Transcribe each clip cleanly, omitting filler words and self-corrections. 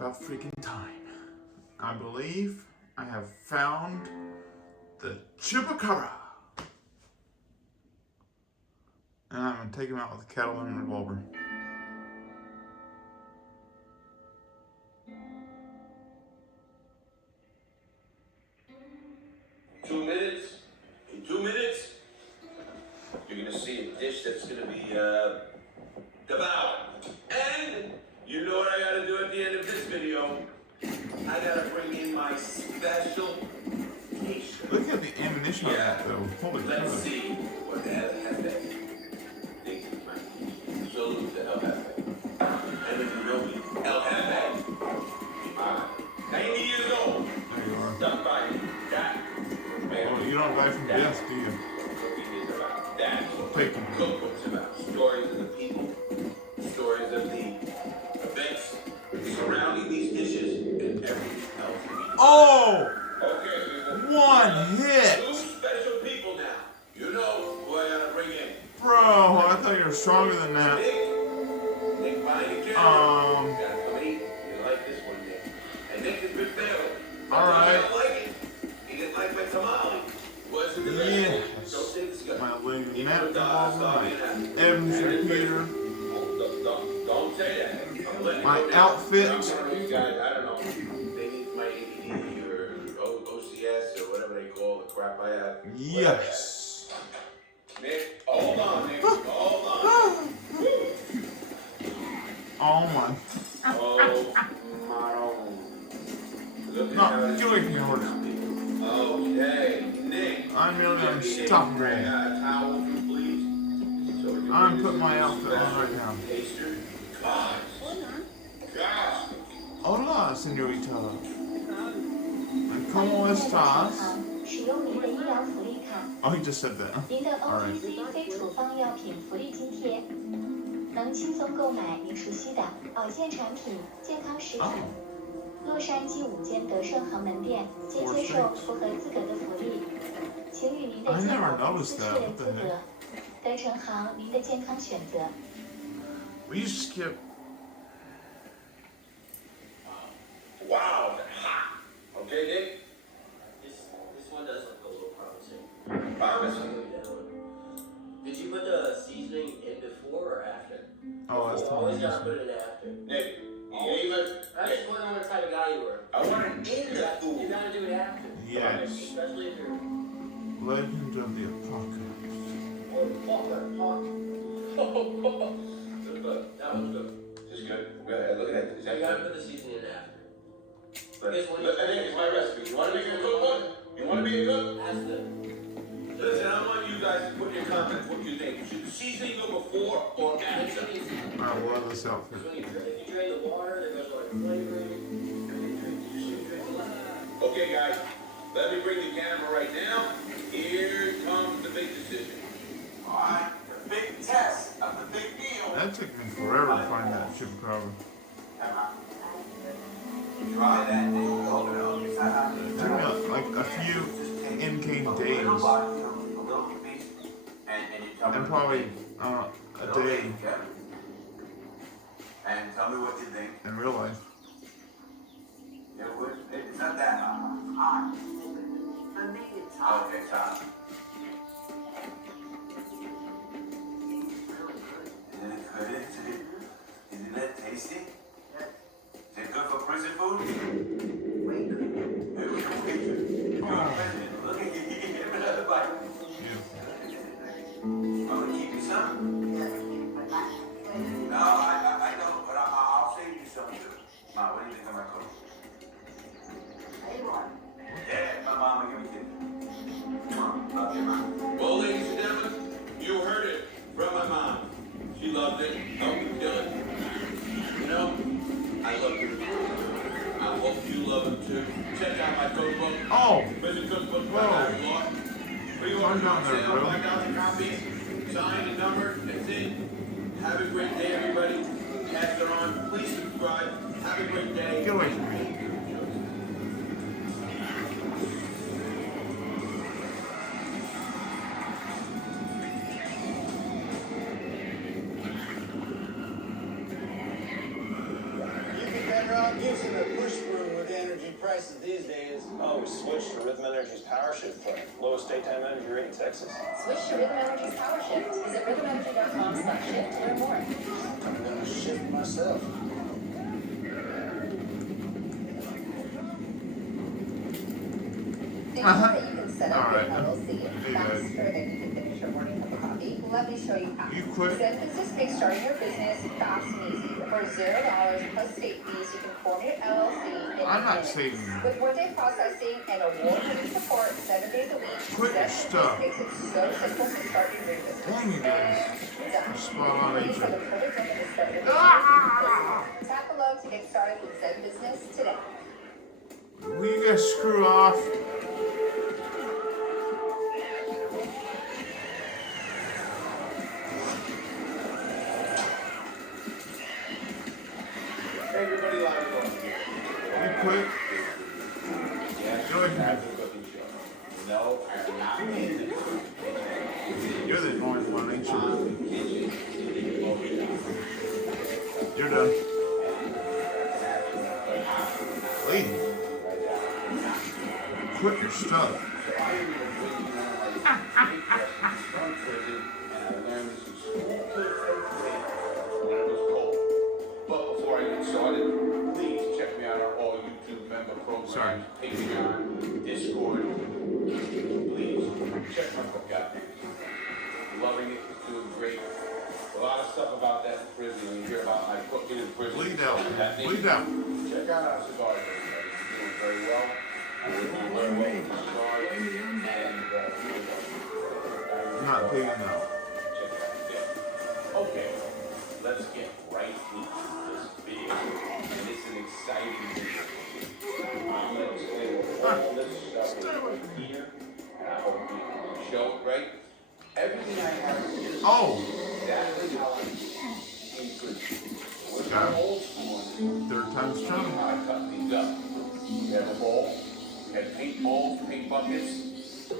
About freaking time. I believe I have found the Chupacabra. And I'm going to take him out with a kettle and a revolver. In 2 minutes, you're going to see a dish that's going to be devoured. And you know what I got to do at the end of this video? I got to bring in my special t-shirt. Look at the ammunition on that though. Holy crap. Let's see what the hell has that. Salute to El Jefe. And if you know me, El Jefe. 90 years old. There you are. Stuck by me. That. Oh, you don't die from death, do you? Cooking is about that. Take them. Cookbook's about stories of the people, stories of the events surrounding these dishes, and everything else. Oh! Okay, One hit! 2 special people now. You know who I gotta bring in. Bro, I thought you were stronger than that. Nick behind the camera. Gotta come eat. You like this one, Nick. And Nick has been failing. Alright. I like it. He didn't like my tamale. Wasn't the best. Yes. Don't take this guy. My lady Matt, my Evans Repeater, Don't say that. my outfit. I don't know. They need my ADD or OCS or whatever they call the crap I have. Yes. Nick, hold on, Nick. Hold on. Oh my. Oh my. Look at how No, this get away from me, is. horse. Okay, Nick. I'm merely unstoppable. I'm putting my outfit on right now. Hola, señorita. ¿Cómo estás? Oh, he just said that. Alright. 能轻松购买您熟悉的保健产品、健康食品。洛杉矶5间德胜行门店皆接受符合资格的福利，请与您的健保公司确认资格。德诚行您的健康选择。Will you skip? Wow, hot. Okay, Nick. This one does look a little promising. Promising. Did you put the seasoning in before or after? Oh, that's Always totally gotta put it in after. Nick, I just want to know what type of guy you were. I want it in the You food. gotta do it after. Yes. Especially if you're. Legend of the Apocalypse. Oh, fuck that pot. Good. That was good. This is good. Go ahead, look at that. Is that You gotta good? put the seasoning in after. Look, I think it's my recipe. You want to be a good one? You want to be a good? That's the. Listen, I want you guys to put in your comments what you think. Should the seasoning go before or after? I love this outfit. If you drain the water, there goes all your flavoring. Okay, guys, let me bring the camera right now. Here comes the big decision. All right, the big test of the big deal. That took me forever to find that Chupacabra. Try that. It took me like a few in-game days. And probably a day And tell me what you think. in real life. It's not that hot. For me, it's hot. Okay, it's hot. Isn't it good? Isn't it tasty? Is it good for prison food? Wait. Look at you. Give another bite. I'm gonna keep you some. No, I know, but I'll save you some too. Ma, what do you think of my cook? Yeah, my mama, give me this. Love you, Mom. Well, ladies and gentlemen, you heard it from my mom. She loved it. Helped me kill it. You know, I love it. I hope you love it too. Check out my cookbook. Oh! Visit cookbook. Whoa. Pre-order down there, bro. 5,000 copies. Signed and numbered. That's it. Have a great day, everybody. Pass it on. Please subscribe. Have a great day. Get away from me. You can better not using a push broom with energy prices these days. Oh, we switched to Rhythm Energy's Power Shift plan. Lowest daytime energy rate in Texas. Switch to Rhythm Energy's Power Shift. Visit rhythmenergy.com/shift to learn more. I'm gonna shift myself. Did you know that you can set up your Alright. LLC Hey, faster guys. than you can finish your morning cup of coffee? Let me show you how. You quit? Zen Business makes starting your business fast and easy. For $0 plus state fees, you can form your LLC in I'm not minutes. saving you. With one-day processing and award-winning support 7 days a week, Quit your Zen stuff. Business makes it so simple to start your dream business. Dang you guys. And done. Spot on Ladies each are the other. perfect women to start your business. Tap below to get started with Zen Business today. Will you guys screw off? Everybody live and on. You quit? Yes, Go ahead. that's a cooking show. No, I'm not in the kitchen. You're the annoying one, ain't you? Kitchen. You're done. Leave. Quit your stuff. But before I get started, please check me out on all YouTube member programs, Sorry. Patreon, Discord. Please check my book out. Loving it, it's doing great. A lot of stuff about that in prison. When you hear about my cooking in prison, Bleed out. that thing. Bleed out. Check out our cigars, everybody. It's doing very well. And we're doing very well with the cigars. And here we go. Not bleeding out. Check it out. Yeah. Okay, let's get right into this video. And it's an exciting video. I'm going to explain all this stuff right here. And I hope you can show it right. Everything I have here is Oh! exactly how I increase. We're Got it. old school on this. Third time's How charm. I cut these up. We have a bowl. We have paint bowls, paint buckets.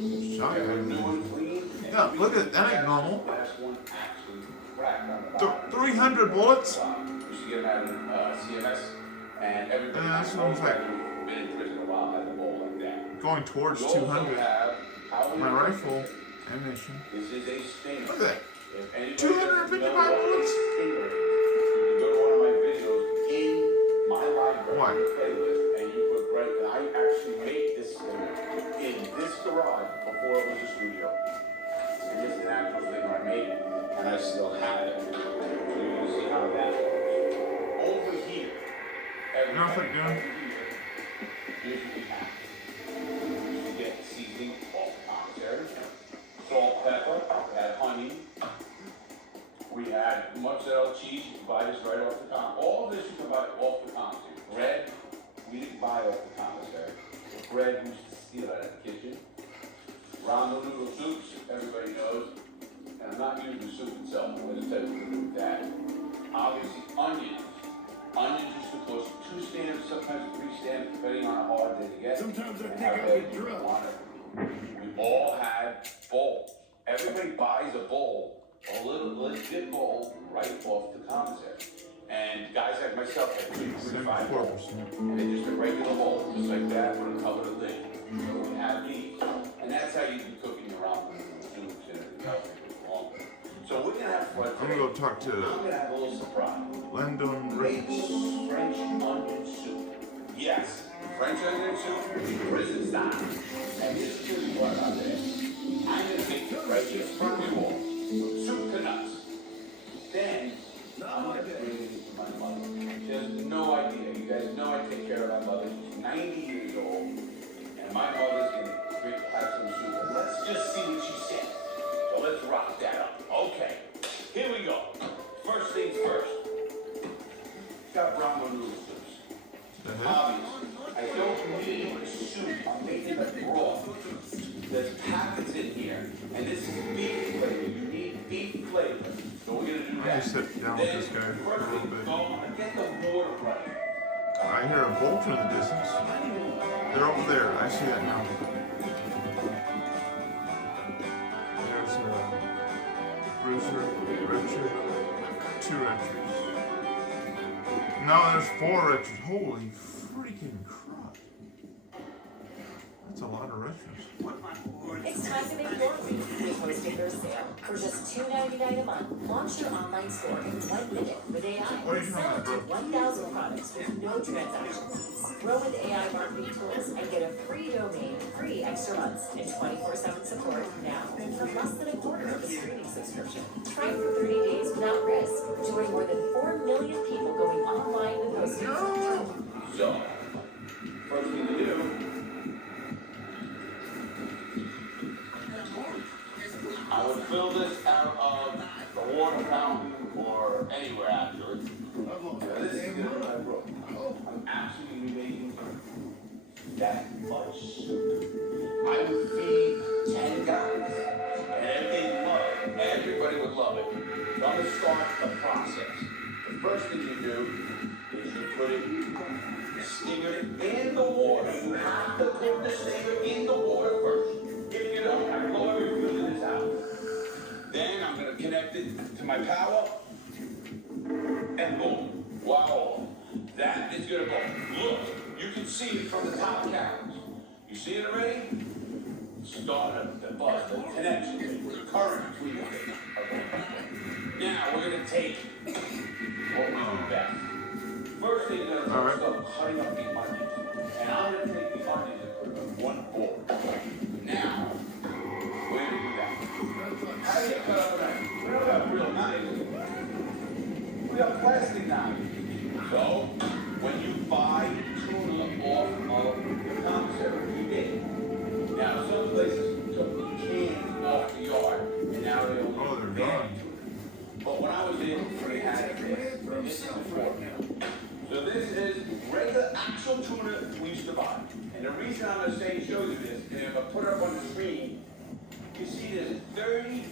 We have a new Shotgun. one clean. And Yeah, look at that. Ain't normal. last one actually cracked on the bottom. 300 bullets? Used to get them out of CMS, and everybody Yeah, that's what I'm saying. who's been in prison a while has a bowl like that. Going towards We also 200. have My rifle ammunition. This is a stinger. Look at that. If anybody 255 doesn't know what a bullets? stinger is, you can go to one of my videos in my library What? playlist, and you put right. And I actually made this stinger in this garage before it was a studio. And this is an actual stinger I made, and I still have it. So you can see how that works. Over here, every Nothing time doing. over here, here's what we have. You get seasoning off the commissary, salt, pepper, we had honey, we had mozzarella cheese, you can buy this right off the commissary. All of this you can buy off the commissary. Bread, we didn't buy off the commissary. Bread, we used to steal out of the kitchen. Ramen noodle soups, everybody knows. And I'm not using the soup itself, I'm going to tell you what to do with that. Obviously, onions. Onions used to cost 2 stamps, sometimes 3 stamps, depending on how hard they get. Sometimes I and think how I bad get you drunk. want it. We all had bowls. Everybody buys a bowl, a little legit bowl, right off the commissary. And guys like myself had 3 bowls. 74%. And they just a regular bowl, just like that, with a covered lid. So we have these. And that's how you can cook in your ramen and soups and everything else that goes along with it. So we're gonna have fun I'm today. gonna go talk I'm to gonna have a little surprise. Landon Maple Ricks. French onion soup. Yes, French onion soup, prison style. And this is really what I'm there. I'm gonna make it right here from you all. Soup to nuts. Then, I'm gonna bring it to my mother. She has no idea. You guys know I take care of my mother. She's 90 years old. And my mother's gonna have some soup. And let's just see what she says. So let's rock that up. Okay, here we go. First things first. Got Brahma noodle soups. The heck? Obvious. I don't need soup. I'm making a broth. There's packets in here, and this is beef flavor. You need beef flavor. So we're gonna do I'm that. gonna sit down with Then, this guy for a first little thing, bit. go and get the water right. I hear a vulture in the distance. They're over there. I see that now. There's a bruiser, red shirt, 2 red shirts. Now there's 4 riches. Holy freaking crap. That's a lot of riches. It's time to make your week with Hostgator's sale. For just $2.99 a month, launch your online store in 1 minute with AI. What are you Sell talking up to about? 1,000 products with no transactions. Grow with AI marketing tools and get a free domain, free extra months, and 24/7 support now for less than a quarter of a streaming subscription. Try it for 30 days without risk. Join more than 4 million people going online with Hostgator. So, first thing to do, I would fill this out of the water fountain or anywhere actually. This is good. I'm absolutely making that much soup. I would feed 10 guys. And everybody would love it. So I'm gonna start the process. The first thing you do is you put it, stinger it in the water. You have to put the stinger in the water first. If you don't, I blow every food in this house. Then I'm gonna connect it to my power, and boom, wow, that is gonna go. Look, you can see it from the top counters. You see it already? Start the buzz, the connection, the current between the things. Okay. Now we're gonna take what we do best. First thing you're gonna start cutting up the onions, and I'm gonna take the onions and put them in one bowl. Now, we're gonna do that. How do you cut up an onion? We don't have real knives. We have plastic knives. So, when you buy tuna off of the commissary, you did. Now, some places took the cans off the yard, and now they only they're bag gone. tuna. But when I was in, we had this, and this is before. So this is regular actual tuna we used to buy. And the reason I'm going to show you this, and if I put it up on the screen, you see there's 30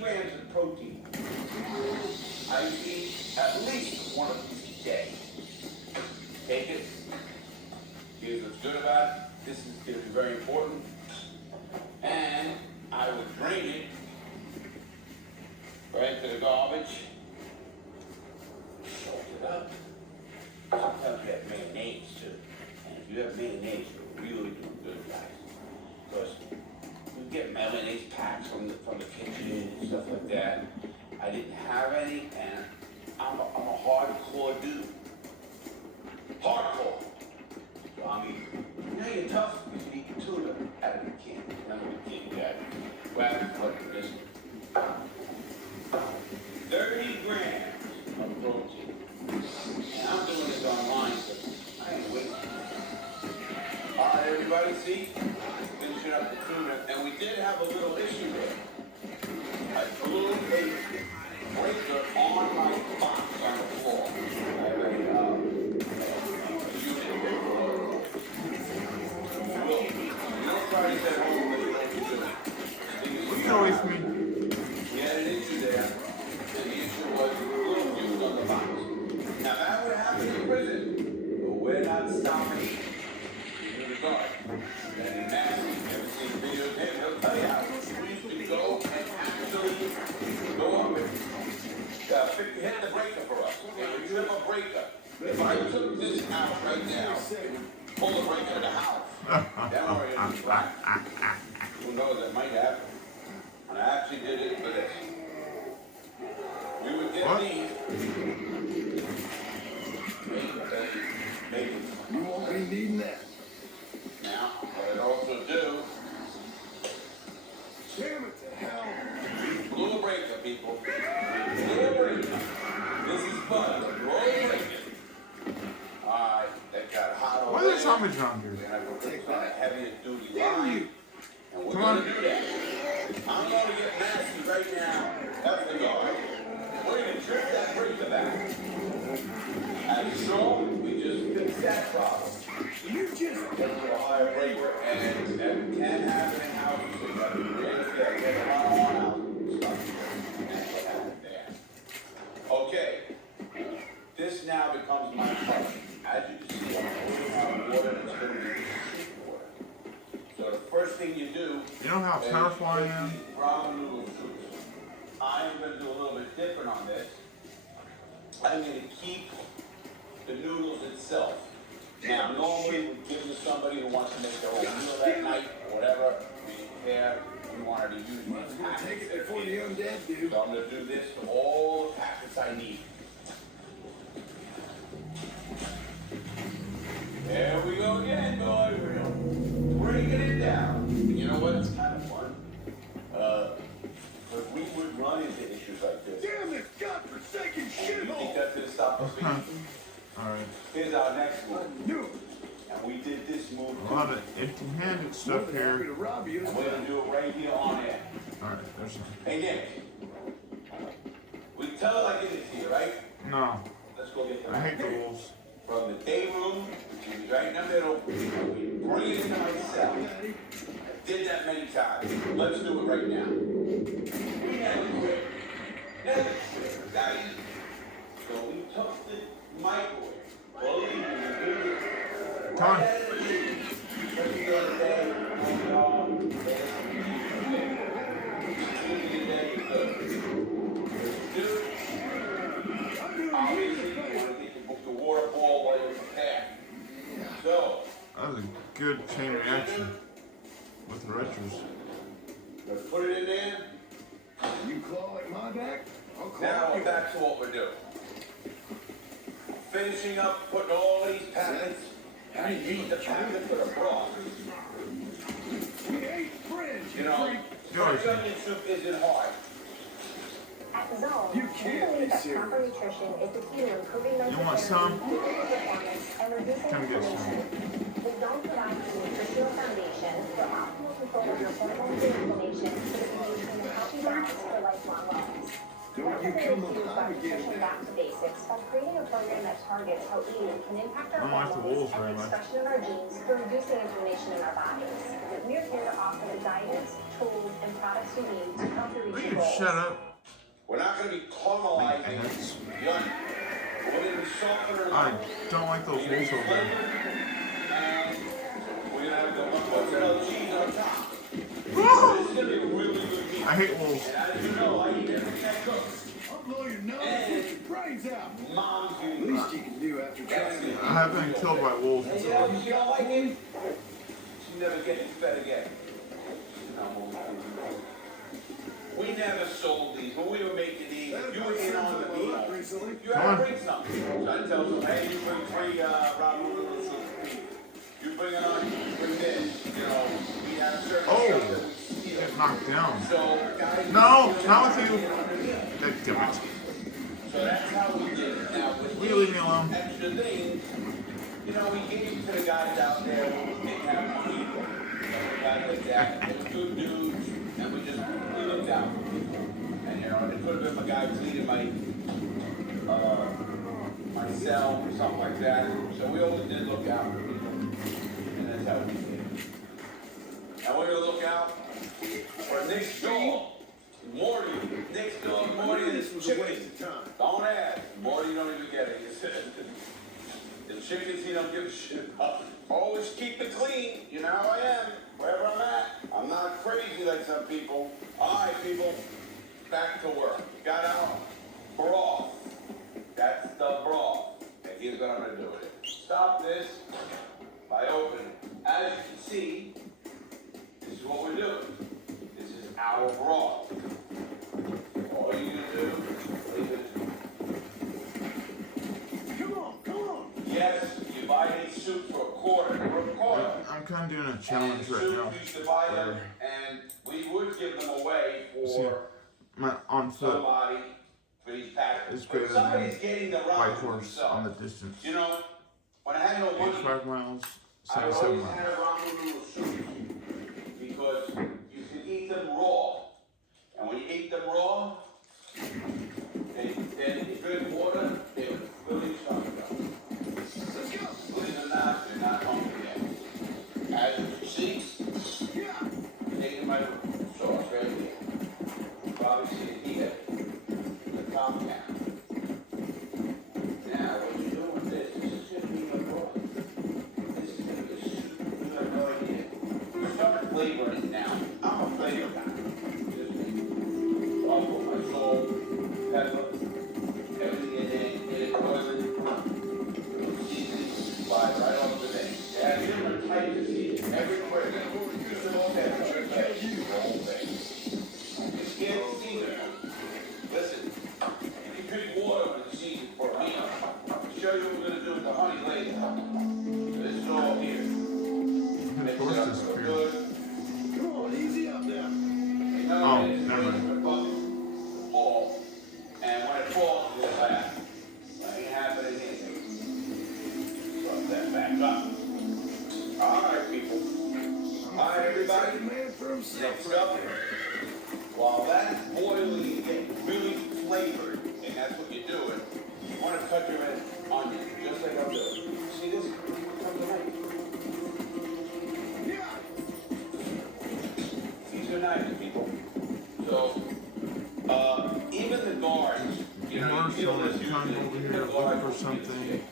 grams of protein. I eat at least one of these a day. Take it. Here's what's good about it. This is going to be very important. And I would drain it right to the garbage. Salt it up. Sometimes you have mayonnaise too. And if you have mayonnaise, you're really doing good, guys. Because you get mayonnaise packs from the kitchen and stuff like that. I didn't have any, and I'm a hardcore dude. Hardcore. So I mean, you know you're tough because you eat tuna out of the can. None of the can guy. Grab it, put this. 30 grams of protein. And I'm doing this online, so I ain't waiting. All right, everybody, see? Finishing up the tuna, and we did have a little issue there. I threw a breaker on my box on the floor. I have a unit there. Look, you don't try this at home, but you know what you're doing. Get away from me. We had an issue there, and the issue was a little fuse on the box. Now that would happen in prison, but we're not stopping it. Here we go. And nasty, ever seen videos of him, he'll tell you how we used to go and actually go up and hit the breaker for us. It would trip a breaker. If I took this out right now, it would pull the breaker to the house. That already is black. Who knows, that might happen. And I actually did it for this. We would get these. Maybe. You won't be needing that. Now, what I'd also do, Damn it to hell. blew a breaker, people. Blew a breaker. This is fun. Blow a breaker. Alright, that got hot over Why there. is there so much around We're here? gonna have to put on a heavier duty line. And we're Come gonna on. do that. I'm gonna get nasty right now. That's the guard. We're gonna trip that breaker back. As you saw, we just fixed that problem. You just Get to a higher breaker, and that can happen in houses. So you gotta be really careful. Get a lot on out. Stuff. That's what happened there. Okay. This now becomes my color. As you can see, I'm putting out water that's going to be soup water. So the first thing you do You know how is powerful I am? ramen noodle soup. I am going to do a little bit different on this. I'm going to keep the noodles itself. Now, normally we give them to somebody who wants to make their own meal that night or whatever. We didn't care. We wanted to use these packets. Take it before the Undead do. So I'm going to do this to all the packets I need. There we go again, boy. We're breaking it down. You know what? It's kind of fun. But we would run into issues like this. Damn this godforsaken You think shithole! that's going to stop us? Alright. Here's our next move. Knew And we did this move A too. lot of empty-handed stuff happy here. to rob you as And we're well. going to do it right here on air. Alright, there's some. Hey, Nick. We can tell it like it is here, right? No, Let's go get the I hate the wolves. From the day room, which is right in the middle, we bring it into my cell. I did that many times. Let's do it right now. We never quit. Never quit. Got it? So we took the microwave. Believe me, we did it. Come on. Let's the other day, obviously, you want to get the water ball while you're prepared. So, That was a good chain reaction with the retros. let's put it in there. You claw at my back, I'll claw Now at we're yours. back to what we're doing. Finishing up, putting all these packets. I need the packet for the broth. We ain't friends, You know, Yours. French onion soup isn't hard. At Zone, You we can't believe be that serious. proper nutrition is the key to improving mental You want clarity, some? physical performance, and reducing Come get some. inflammation. The Zone provides a nutritional foundation for optimal control of your hormones and inflammation so that you maintain a healthy balance for lifelong wellness. Don't Let's you get come into alive again, nutrition man. back to basics by creating a program that targets how eating can impact our I don't like the hormones wolves and very the much. expression of our genes for reducing inflammation in our bodies. We're here to offer the guidance, tools, and products you need to help you Will reach you your goals. shut up? We're not going to be caramelizing That's- the onion. We're going to be softening it I up. don't like those wolves over there. And we're going to have the mozzarella cheese on top. This is going to be a really good meal. I hate wolves. And as you know, I eat everything that cooks. I'll blow your nose and your brains out. Mom's At giving me least you can do after That's trying it. to. I have been killed by wolves And you know, before. if you don't like it, you never get it fed again. We never sold these. When we were making these, you were in on the meal. Recently. You had to bring something. So I tell them, hey, you bring 3 ramen noodles soup. You bring it on, you bring this. You know, we have certain Oh. stuff that we steal. Get knocked down. So, guys, No, you not know, with you. get on the meal. That difference. So that's how we did it. Now, with Will you leave me these alone? extra things, you know, we gave to the guys out there who didn't have money. Guys like that, they were good dudes, and we looked out for people. And, you know, it could have been my guy cleaning my cell or something like that. So we always did look out for people. And that's how we did it. And we're gonna look out for Nick's dog, Morty. Nick's dog, Morty, and his This was a waste chickens. of time. Don't ask. Morty don't even get it. He said, the chickens he don't give a shit about. Always keep it clean. You know how I am. Wherever I'm at. I'm not crazy like some people. Alright, people. Back to work. Got out broth. That's the broth. And here's what I'm gonna do with it. Stop this by opening. As you can see, this is what we're doing. This is our broth. All you gonna do, leave it. Come on. Yes, you buy these soups for a quarter. I'm kind of doing a challenge right soup, now. we used to buy them, and we would give them away See, for my on foot somebody for these packets. is greater But somebody's than getting the by ramen horse themselves. on the distance. You know, when I had no money, 85 miles, I 77 always miles. had ramen noodle soup because you can eat them raw, and when you eat them raw, then you drink water, they would really start to go. Let's go. Believe it or not, you're not hungry yet. As you see, Yeah. taking my sauce right here. You probably see it here, the top cap. Now, what you do with this is just being a broth. This is gonna be a soup, you have no idea. You start flavoring it now. I'm a flavor guy. Just me. So I'll put my salt, pepper, everything in there, show you what we're gonna do with the honey later. This is all here. His horse is real cute. good. Come on, easy up there. You know, Oh, it's never mind. a bucket fall, and when it falls, it will laugh. That ain't happening here. Drop that back up. All right, people. All right, everybody. Next up, while that's boiling and getting really flavored, and that's what you're doing, you want to cut your onion, just like I'm doing. See this? Come to me. These are knives, people. So, even the guards, you know, Marshall you feel is this coming usually, over the here guards looking for will do something. this.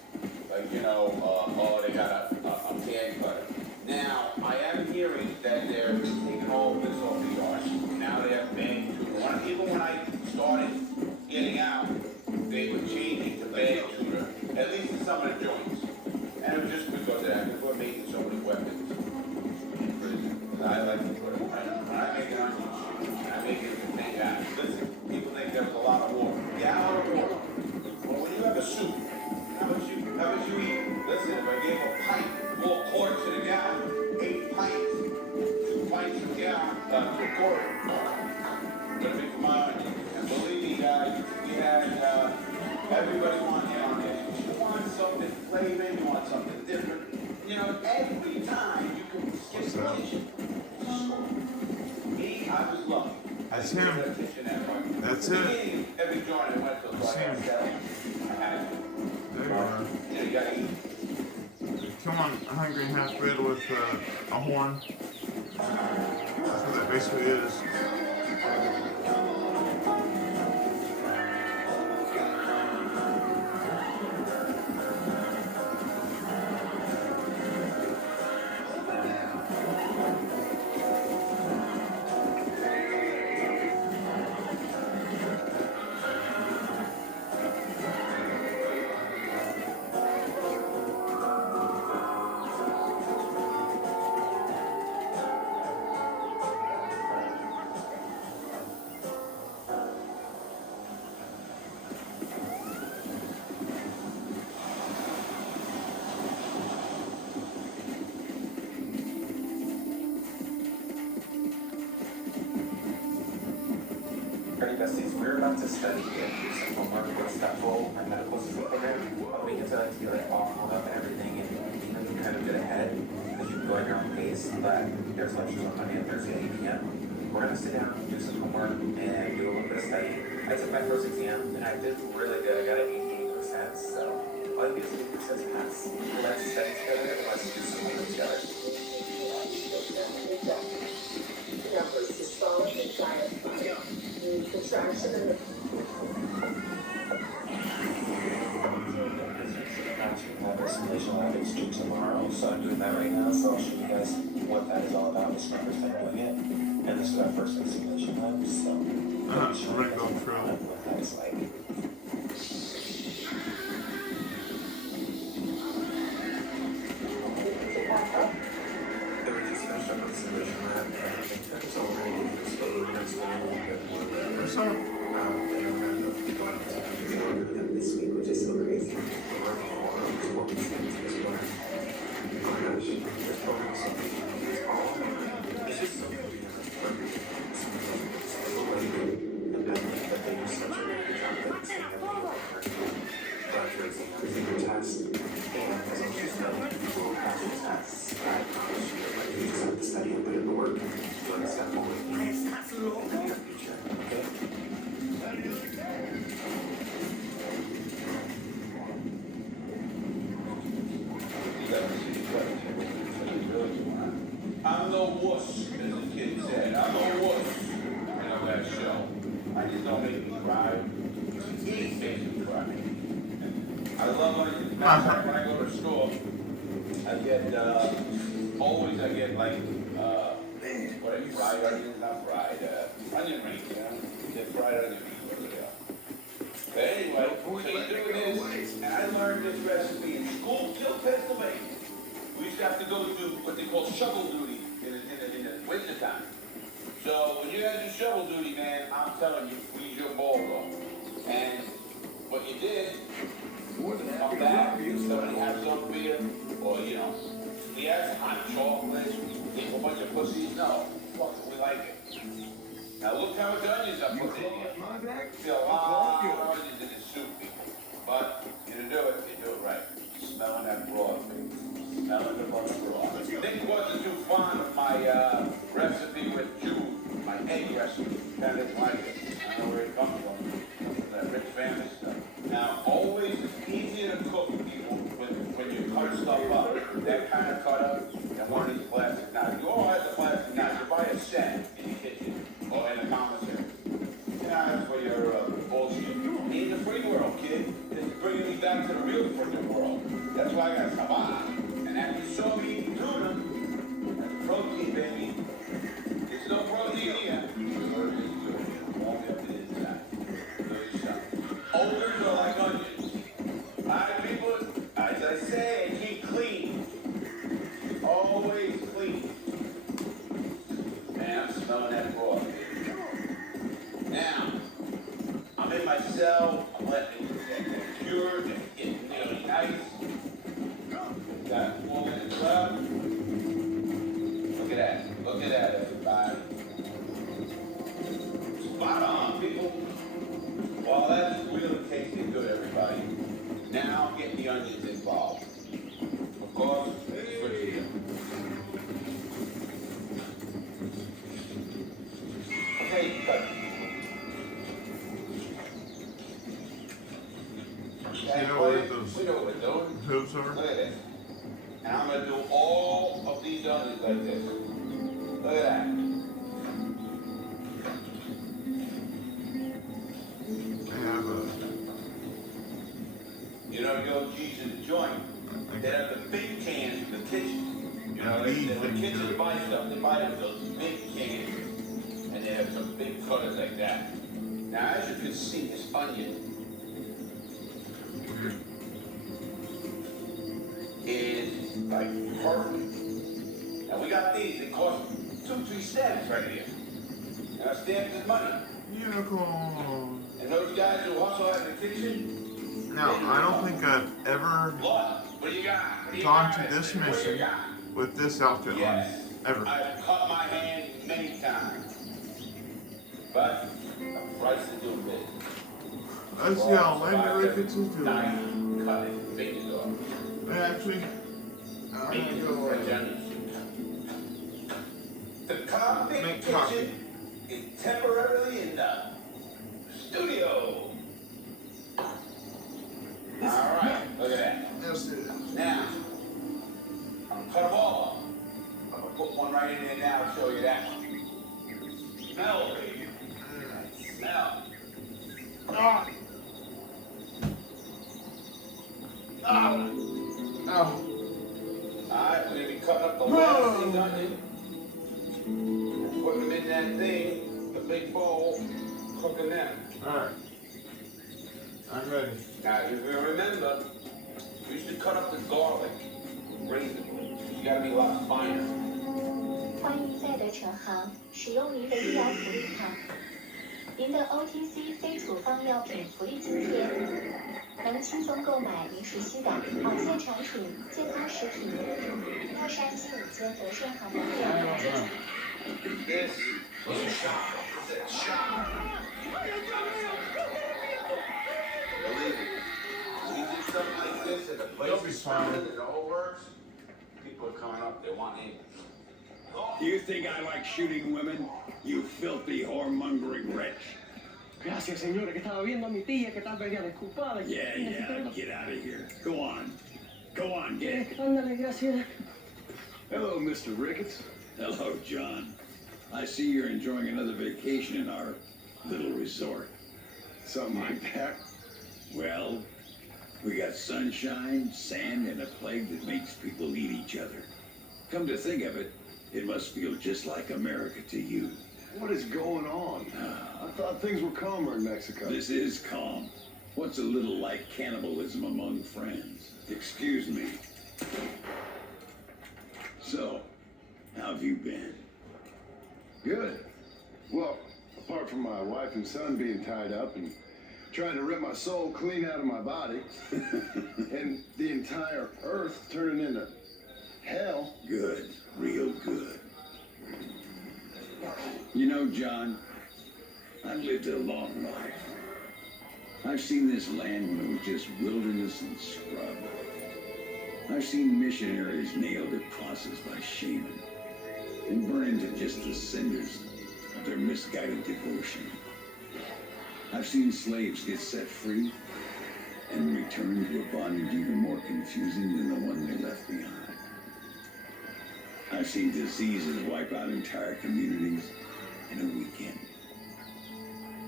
Like, you know, oh, they got a pan cutter. Now, I am hearing that they're taking all this off the yards. Now they have bag tutor. Even when I started getting out, they were changing to bag tutor, at least in some of the joints. And it was just because of that, because we're making so many weapons in prison. I like to put it, when I make an onion shoot, I make it to think that. Listen, people think there was a lot of water. Gallon of water. Well, when you have a soup, how much you eat? Listen, if I gave a pint, 4 quarters in a gallon, 8 pints, 2 pints a gallon, to a quarter. Gonna be for my onions. And believe me, guys, we had everybody wanting on this. You want something flavored, you want something different. You know, every time you can skip the kitchen. Me, I was lucky. That's him. That's it. Every joint I went to, That's him. I had it. There you are. You gotta eat. Come on, hungry half-bred with a horn. That's what that basically is. Besties, we're about to study and do some homework with STEPFul, our medical assistant program. We get to like to get like all pulled up and everything, and you know you kind of get ahead because you can go at your own pace. But there's lectures on Monday and Thursday at 8 p.m. We're gonna sit down, do some homework, and do a little bit of study. I took my first exam and I did really good. I got an 88%. So all you do is 80% pass. Let's study together and let's do some homework together. Numbers systolic and diaphragm. The contraction in the have our simulation lab is due tomorrow, so I'm doing that right now. So I'll show you guys what that is all about. This number's been doing it, and this is our first simulation lab. So We're gonna go through. what that's like. We just finished up with the simulation lab, so we're going to get this photo. We're going to spend a little bit more Where's some? and we're going to go out to this week, which is so crazy. We're working on what we think is what. Oh my gosh, there's probably something. It's just so good. And that they do such a really good job at explaining everything. Your exams, your tests, and as long as you study, you will pass your tests. You just have to study and put in the work. So it's that whole thing in your future, okay? I'm no wuss, as the kid said. I'm no wuss. You know that show. I just don't make me cry. He makes me cry. I love onions. Matter of fact, when I go to the store, I get like whatever, fried onions, not fried, onion rings, you know? Get fried onion rings, whatever they are. But anyway, so you're doing this, and I learned this recipe in Schoolkill, Pennsylvania. We used to have to go do what they call shovel duty in the winter time. So when you had to do shovel duty, man, I'm telling you, freeze your balls off. And what you did Come back, somebody have some beer, or he has hot chocolate, he a bunch of pussies. No, fuck it, we like it. Now look how much onions I put in here. Feel a lot of onions in this soup, people. But you do it right. Smelling that broth, baby. Smelling the fucking broth. Nick wasn't too fond of my recipe with Jew, my egg recipe. Kind of didn't like it. I don't know where it comes from. That rich family stuff. Now, always it's easier to cook people when you cut stuff up. That kind of cut up, and one of these plastic knives. You all have the plastic knives. You buy a set in your kitchen or in the commissary. Yeah, that's for your bullshit. In the free world, kid. It's bringing me back to the real freaking world. That's why I got sabah. And after you saw me eating tuna, that's protein, baby. There's no protein here. Warm up the inside. Odors are like onions. Alright, people, as I say, keep clean. Always clean. Man, I'm smelling that broth, baby. Now, I'm in my cell. I'm letting it cure, getting really nice. Got 4 minutes left. Look at that. Look at that, everybody. Spot on, people. Well, that's really tasting good, everybody. Now, get the onions involved. Of course, switch here. Okay, cut. You know where those We know what we're doing. hooves are? Look at this. And I'm going to do all of these onions like this. Look at that. They have a... You know, the OGs in the joint, they have the big cans in the kitchen. You know, the kitchen buy stuff, they buy them those big cans. And they have some big cutters like that. Now, as you can see, this onion is like perfect. Now we got these, they cost 2-3 stamps right here. And our stamps is money. Unicorn. And those guys who hustle out in the kitchen. Now, I don't think I've ever What do you got? gone to this mission with this outfit Yes, on. Ever. I've cut my hand many times. But the price to do it. Let's see how Linda Ricketts is doing. Knife, cut it, fingers off. Actually, I'm Make gonna it go French onions. The cockpit Make kitchen coffee. is temporarily in the studio. Alright, look at that. Yes, it is. Now, I'm gonna cut them all up. I'm gonna put one right in there now and show you that one. Smell, baby. Smell. Ah! Ah! Oh. Alright, we're gonna be cutting up the last thing onion. Putting them in that thing, the big bowl, cooking them. Alright. I'm ready. Now, if you remember, we used to cut up the garlic reasonably. You gotta be a lot finer. 欢迎再的陈航，使用您的医疗福利卡。您的 OTC 非处方药品福利津贴，能轻松购买您熟悉的保健产品、健康食品。洛杉矶5间德胜行门店接触。 This was a shock. It's a shock. Believe it. We do something like this and the place is fine and it all works. People are coming up, they want in. Do you think I like shooting women? You filthy whoremongering wretch. Gracias, señora, que estaba viendo a mi tía que está peleando. Disculpada. Yeah, get out of here. Go on. Go on, get. Ándale, gracias. Hello, Mr. Ricketts. Hello, John. I see you're enjoying another vacation in our little resort. Something like that? Well, we got sunshine, sand, and a plague that makes people eat each other. Come to think of it, it must feel just like America to you. What is going on? I thought things were calmer in Mexico. This is calm. What's a little like cannibalism among friends? Excuse me. So, how have you been? Good. Well, apart from my wife and son being tied up and trying to rip my soul clean out of my body, and the entire earth turning into hell. Good, real good. You know, John, I've lived a long life. I've seen this land when it was just wilderness and scrub. I've seen missionaries nailed to crosses by shaman and burned into just the cinders of their misguided devotion. I've seen slaves get set free and return to a bondage even more confusing than the one they left behind. I've seen diseases wipe out entire communities in a weekend.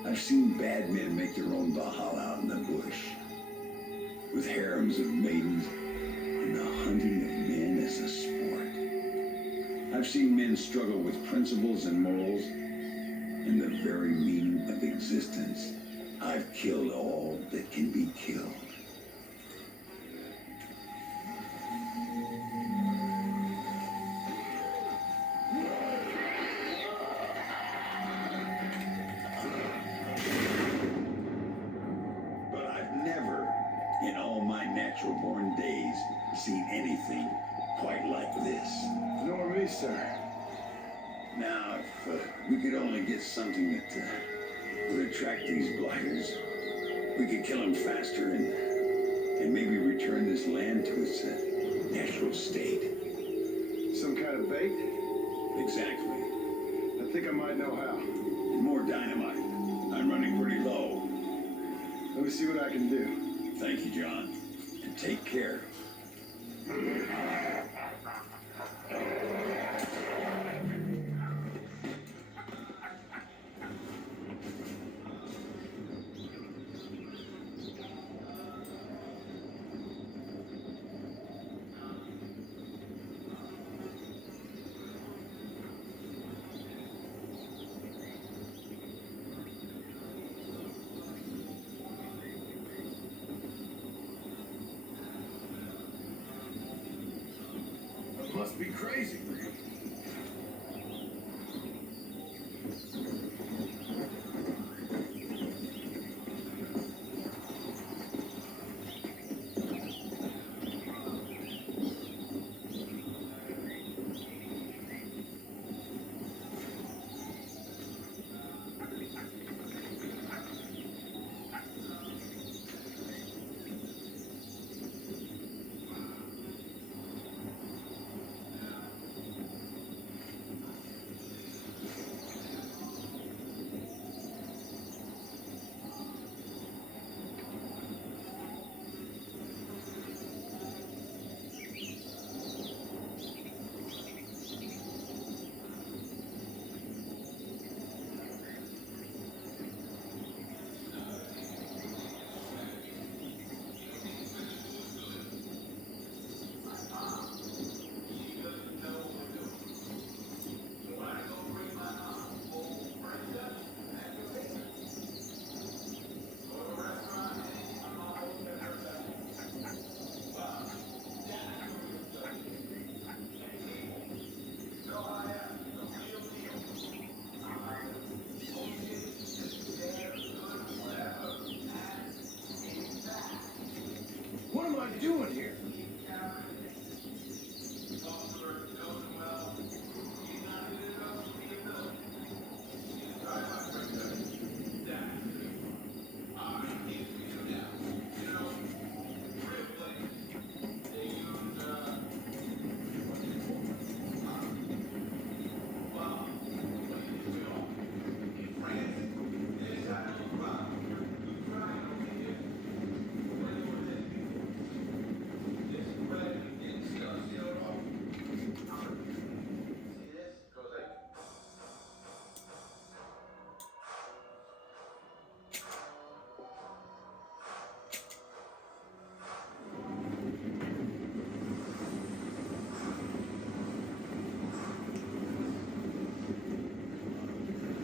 I've seen bad men make their own Valhalla out in the bush, with harems of maidens and the hunting of men as a sport. I've seen men struggle with principles and morals and the very meaning of existence. I've killed all that can be killed. But I've never, in all my natural-born days, seen anything quite like this. Nor me, sir. Now, if we could only get something that would attract these blighters, we could kill them faster and maybe return this land to its natural state. Some kind of bait? Exactly. I think I might know how. And more dynamite. I'm running pretty low. Let me see what I can do. Thank you, John. And take care. Must be crazy. What am I doing here?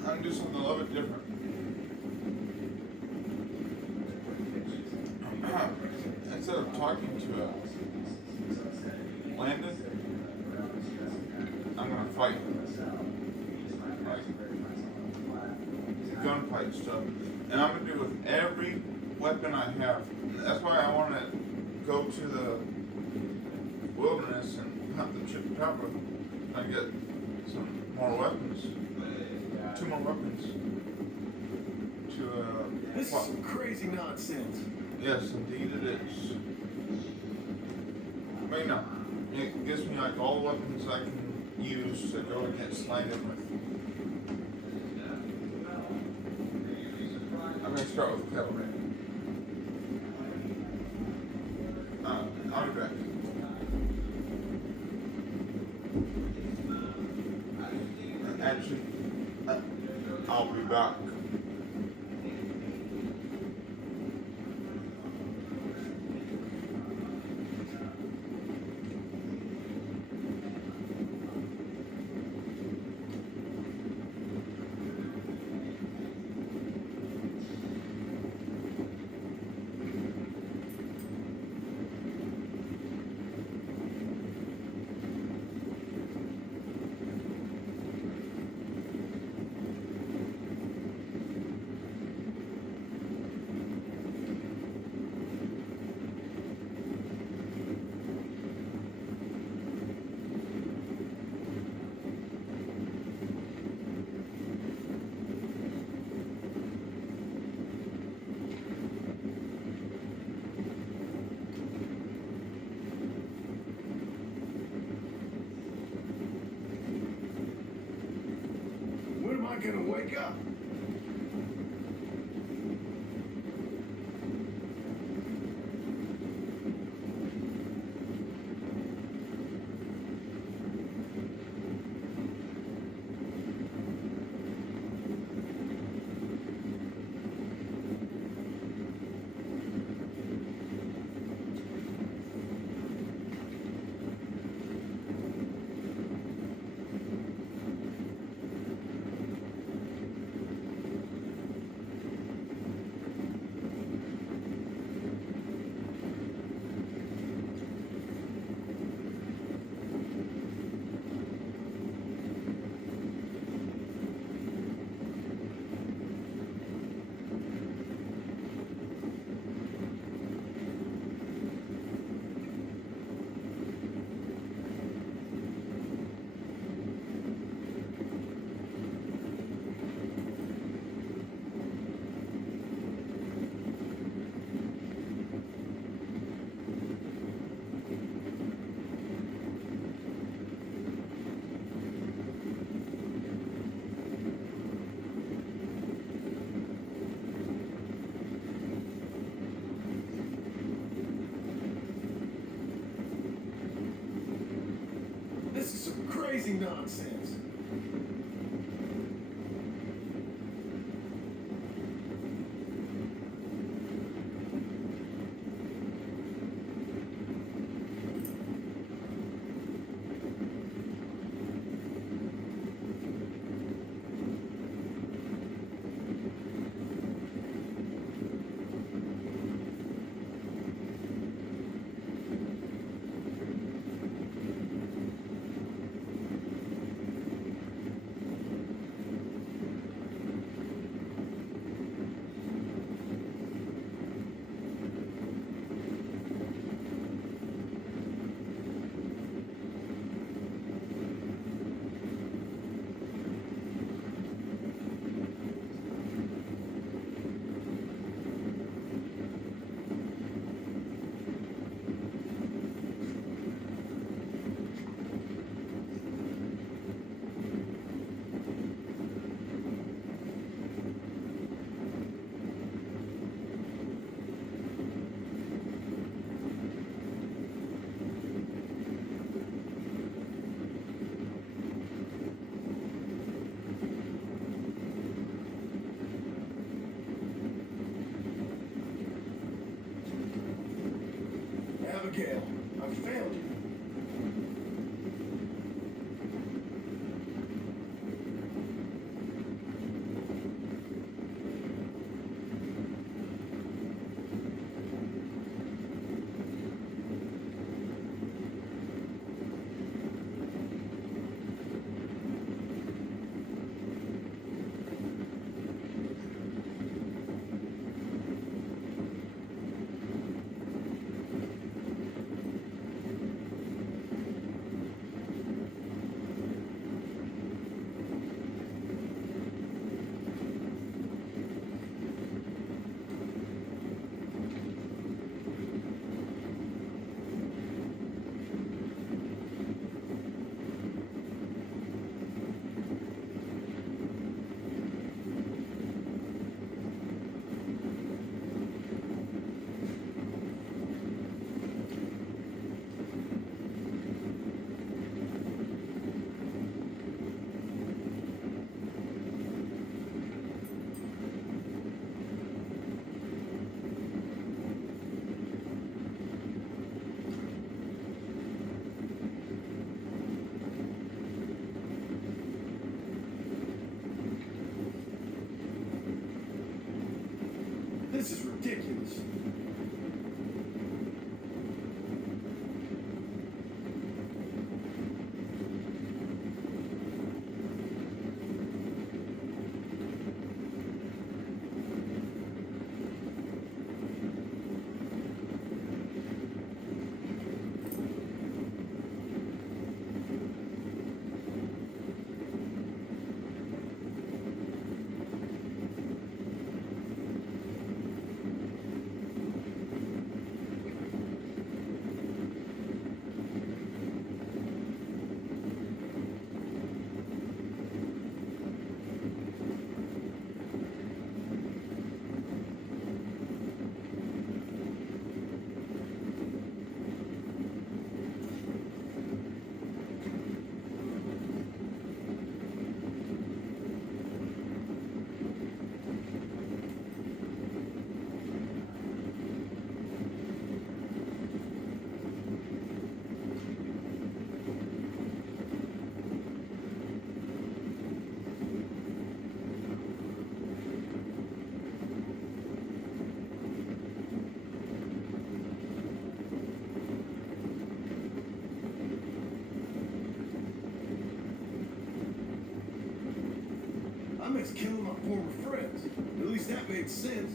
I'm just something a little bit different. Instead of talking to Landon, I'm gonna fight. Like gunfight stuff. And I'm gonna do it with every weapon I have. That's why I want to go to the wilderness and hunt the Chupacabra and get some more weapons. 2 more weapons. This is some crazy nonsense. Yes, indeed it is. I mean, no. It gives me like all the weapons I can use to go against Undead with. I'm gonna start with cavalry. I'll be back. Actually, I'll be back. When am I gonna wake up? This is some crazy nonsense. Abigail, I found you. ridiculous. I miss killing my former friends. At least that made sense.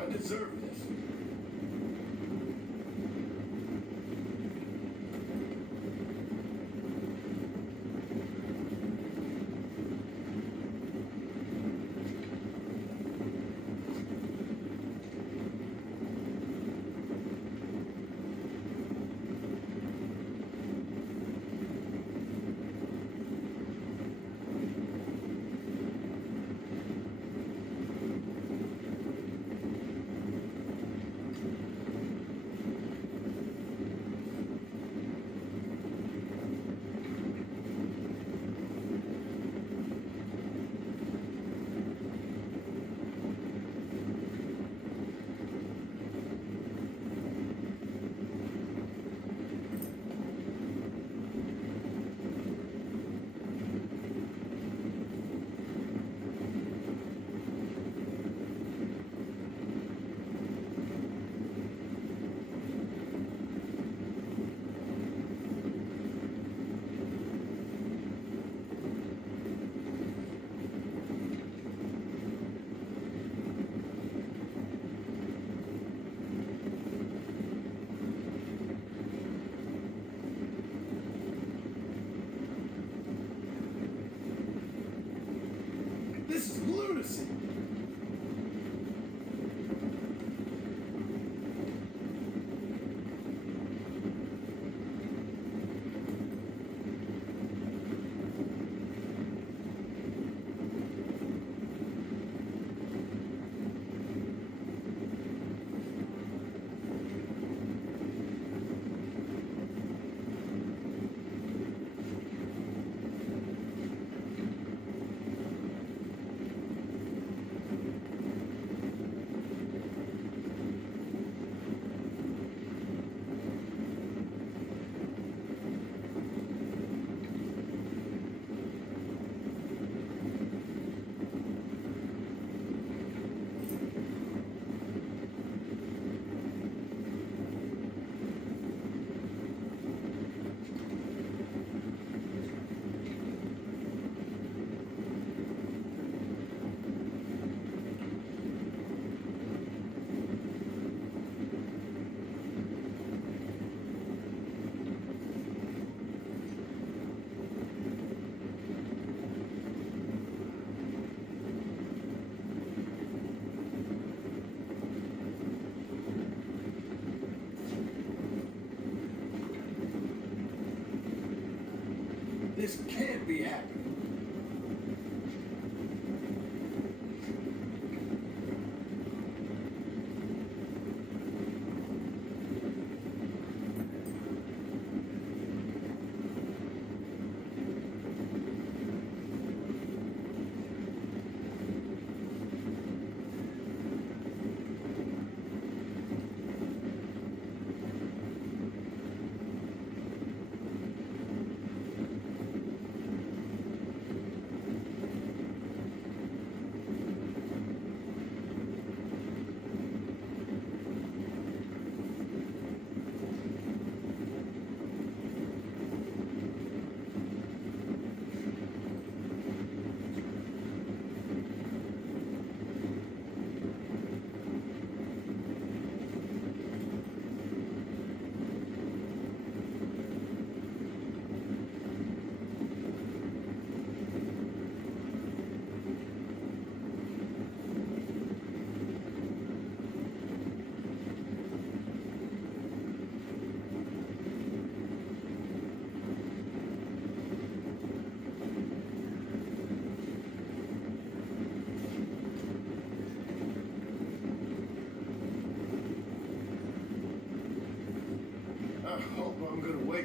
I deserve this.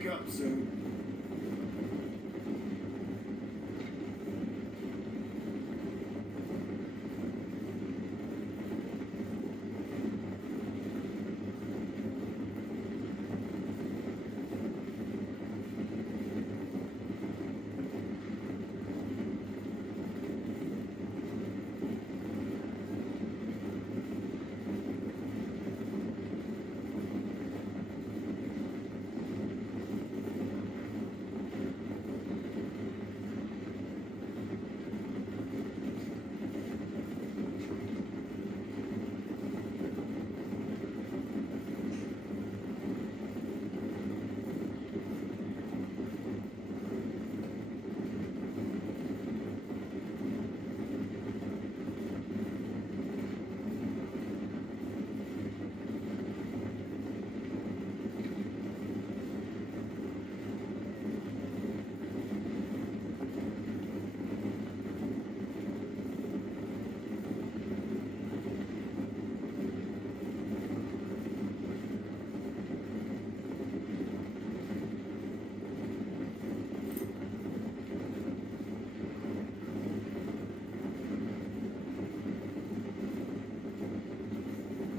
wake up soon.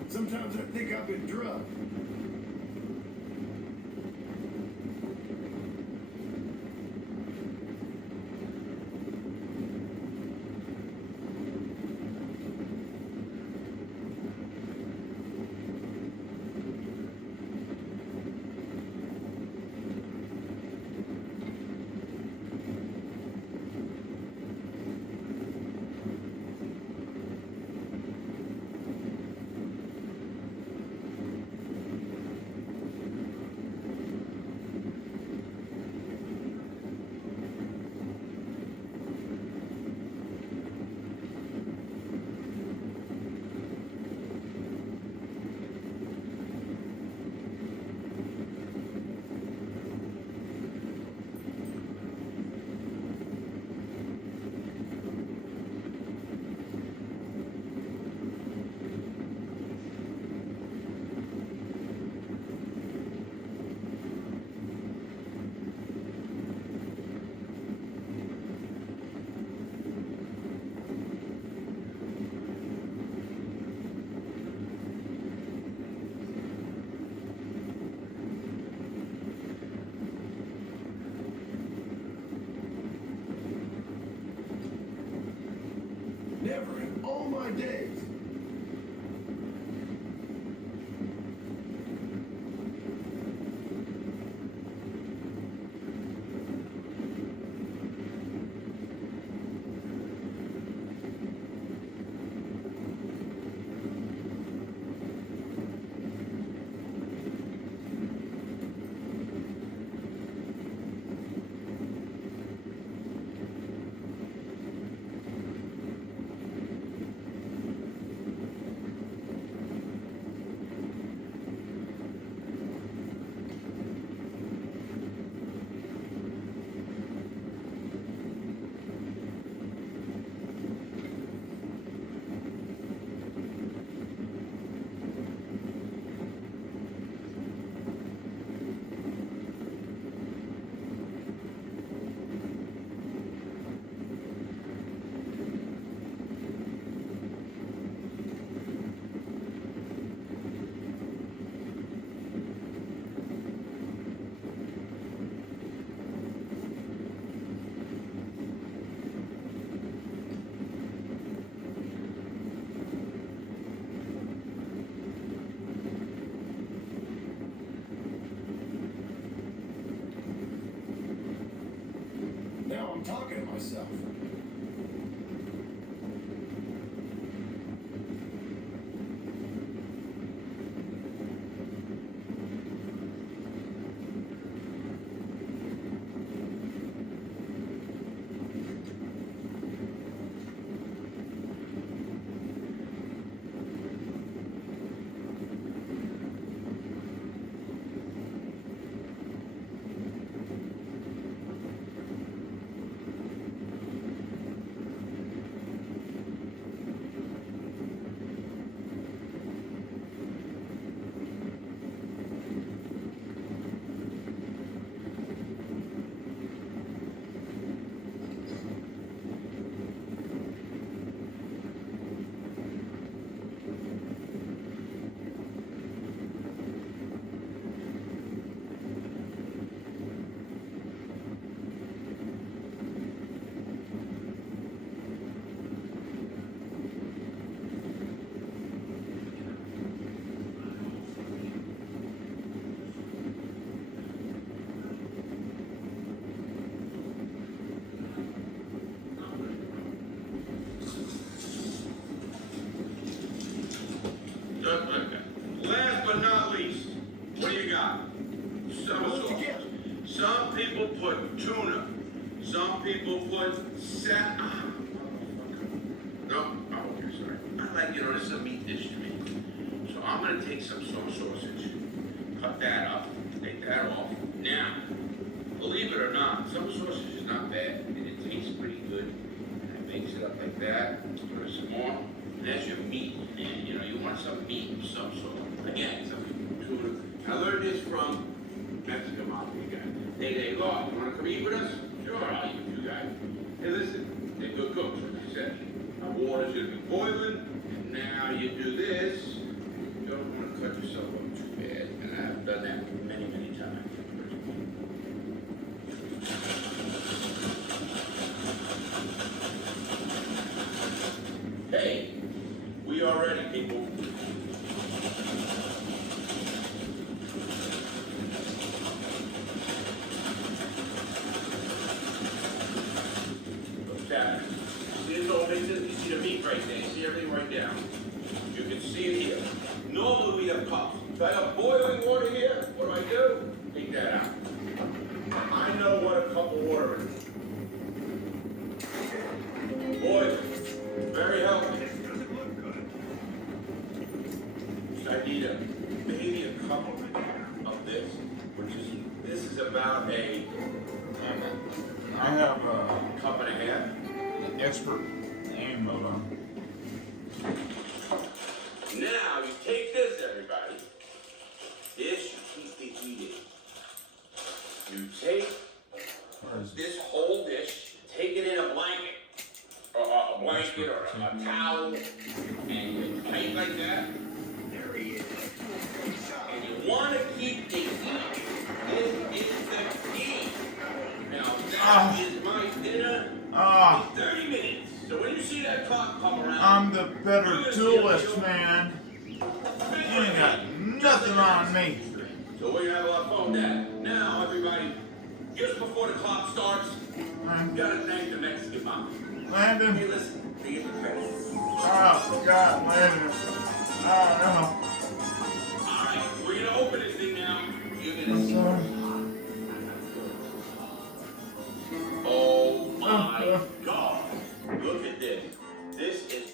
Sometimes I think I've been drugged. Never in all my days. Now I'm talking to myself. Last but not least, what do you got? Some people put tuna. Some people put no, oh, okay, sorry. I like, this is a meat dish to me. So I'm gonna take some sausage, cut that up, take that off. Now, believe it or not, some sausage is not bad, and it tastes pretty good. And it makes it up like that. Put some more. And that's your meat. And you want some meat of some sort. Again, some tuna. I learned this from Mexican mafia guy. They law. You want to come eat with us? Sure, I'll eat with you guys. Hey, listen, they're good cooks, what they said. My water's gonna be boiling, and now you do this. You don't want to cut yourself up too bad, and I've done that many, many times. Hey, we are ready, people. See this whole mixes? You see the meat right there. You see everything right down. You can see it here. Normally we have cups. If I have boiling water here, what do? Take that out. I know what a cup of water is. Boiling. Very healthy. I need maybe a cup of this, this is about a I have a cup and a half. Expert aim of Now you take this, everybody. This you keep eating. You take this whole dish, take it in a blanket, or a blanket, or a towel, and you take like that. There he is. And you want to keep the heat. This is the key. Now that is my dinner. In 30 minutes. So when you see that clock come around, I'm the better duelist, man. You ain't got nothing on me. So we're gonna have a lot of fun with that. Now, everybody, just before the clock starts, you gotta thank the Mexican mom. Landon. Hey, listen, they get the credit. Oh, God, Landon. Oh, no. Alright, we're gonna open this thing now. You're gonna see. Oh my God. Look at this. This is.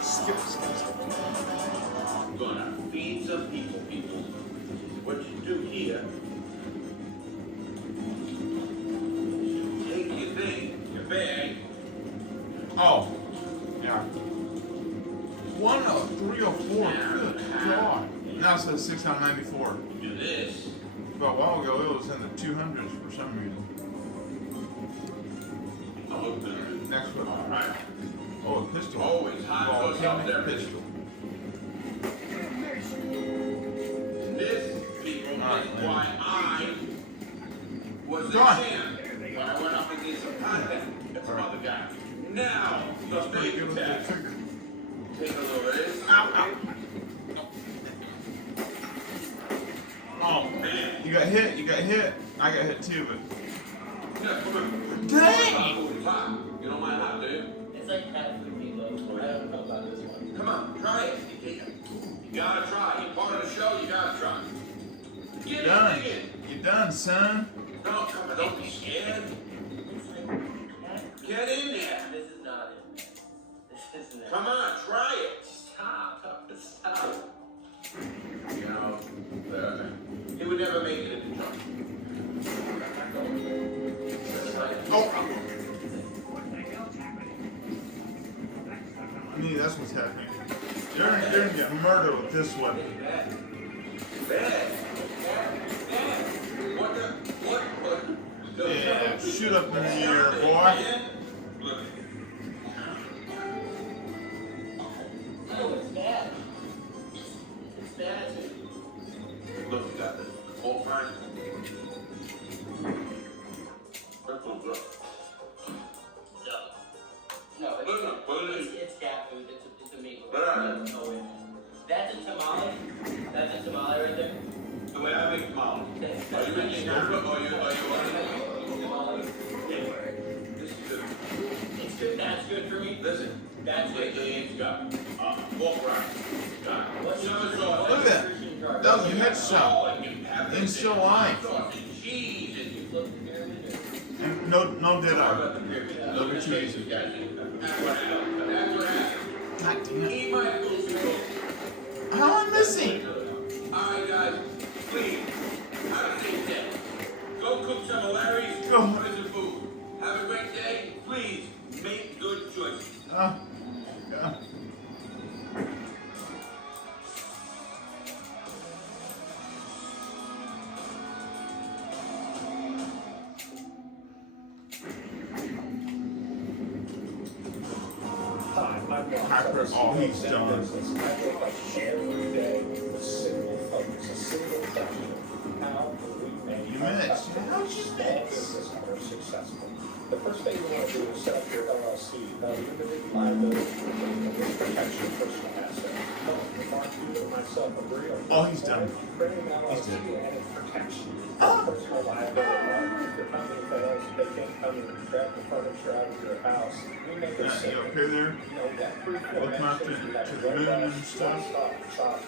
Skip. I'm gonna feed some people. What you do here, you take your thing, your bag. Oh, yeah. 10304. Good God. Now it says 694. Do this. But a while ago it was in the 200s for some reason. Next one. All right. Oh, a pistol. Always hot sauce there. Pistol. This, people, is why I was the champ when I went up against some contact. That's some other guy. Now, the big test. Take a little of this. Ow. Oh, man. You got hit. I got hit too, but. Yeah, come on. Dang! You don't mind hot, do you? It's like cat food, people. I don't know about this one. Come on, try it. You gotta try. You're part of the show, you gotta try. Get Done. in. You're done, son. No, come on, don't be scared. Get in there. This is not it. This isn't it. Come on, try it. Stop. You know, he would never make it in the truck. Oh. Me, that's what's happening. You're gonna get murdered with this one. Bad. What? Yeah, shoot up in the air, boy. Oh, it's bad. It's bad. Look, you got this. All fine. That's all good. No, it's cat food. It's a meat. No, wait a minute. That's a tamale? That's a tamale right there? The way I make tamale. It's good, that's good for me. Listen, that's good. It's got walk around. What's Look at that. That was a headshot. In still alive. And no dead eye. That'll be too easy. God damn it. How am I missing? Alright guys, please, have a safe day. Go cook some of Larry's prison food. Have a great day. Please, make good choices. Yeah. Hyper, all he's done. You missed. How'd you miss? The first thing you want to do is set up your LLC, limited liability protection of personal assets. The Mark, you and myself agree on. Oh, he's done. Creating an LLC and it protects you from personal liability. If your company fails, they can't come and grab the furniture out of your house. We make it You up here there? Looking up to the moon and stuff.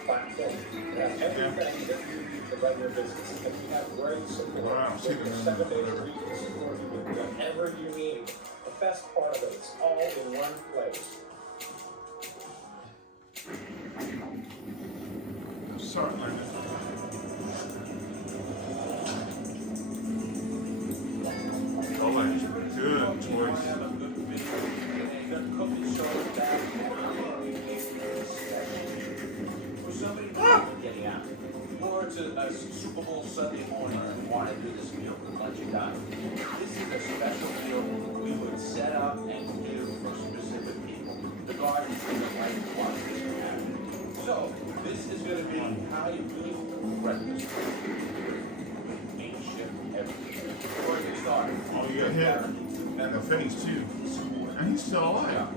Platform. You have everything that you need to run your business. And we have great support. Wow, see the moon. 7 days a week to support you with whatever you need. The best part of it, it's all in one place. Certainly. Oh, that's good choice. Getting out. Or it's a Super Bowl Sunday morning and want to do this meal with lunch and dine. This is a special meal we would set up and do for specific people. The garden's going to like to watch this happen. So, this is going to be how you do breakfast. Main shift everything. Before you start. Oh, you got hit in the face too. And he's still alive.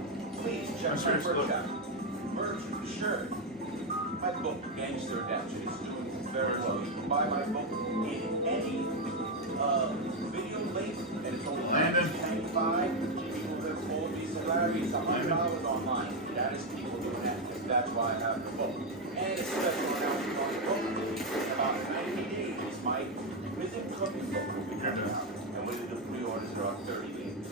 Please check my bird out. Bird, sure. My book, Gangster Adaption, is doing very well. You can buy my book in any video link, and it's only $95. People that follow these salaries, $100 online. That is people doing that. That's why I have the book. And it's special announcement on the book. In about 90 days, my Within Cooking book will be coming out. And we do the pre-orders are on 30 days.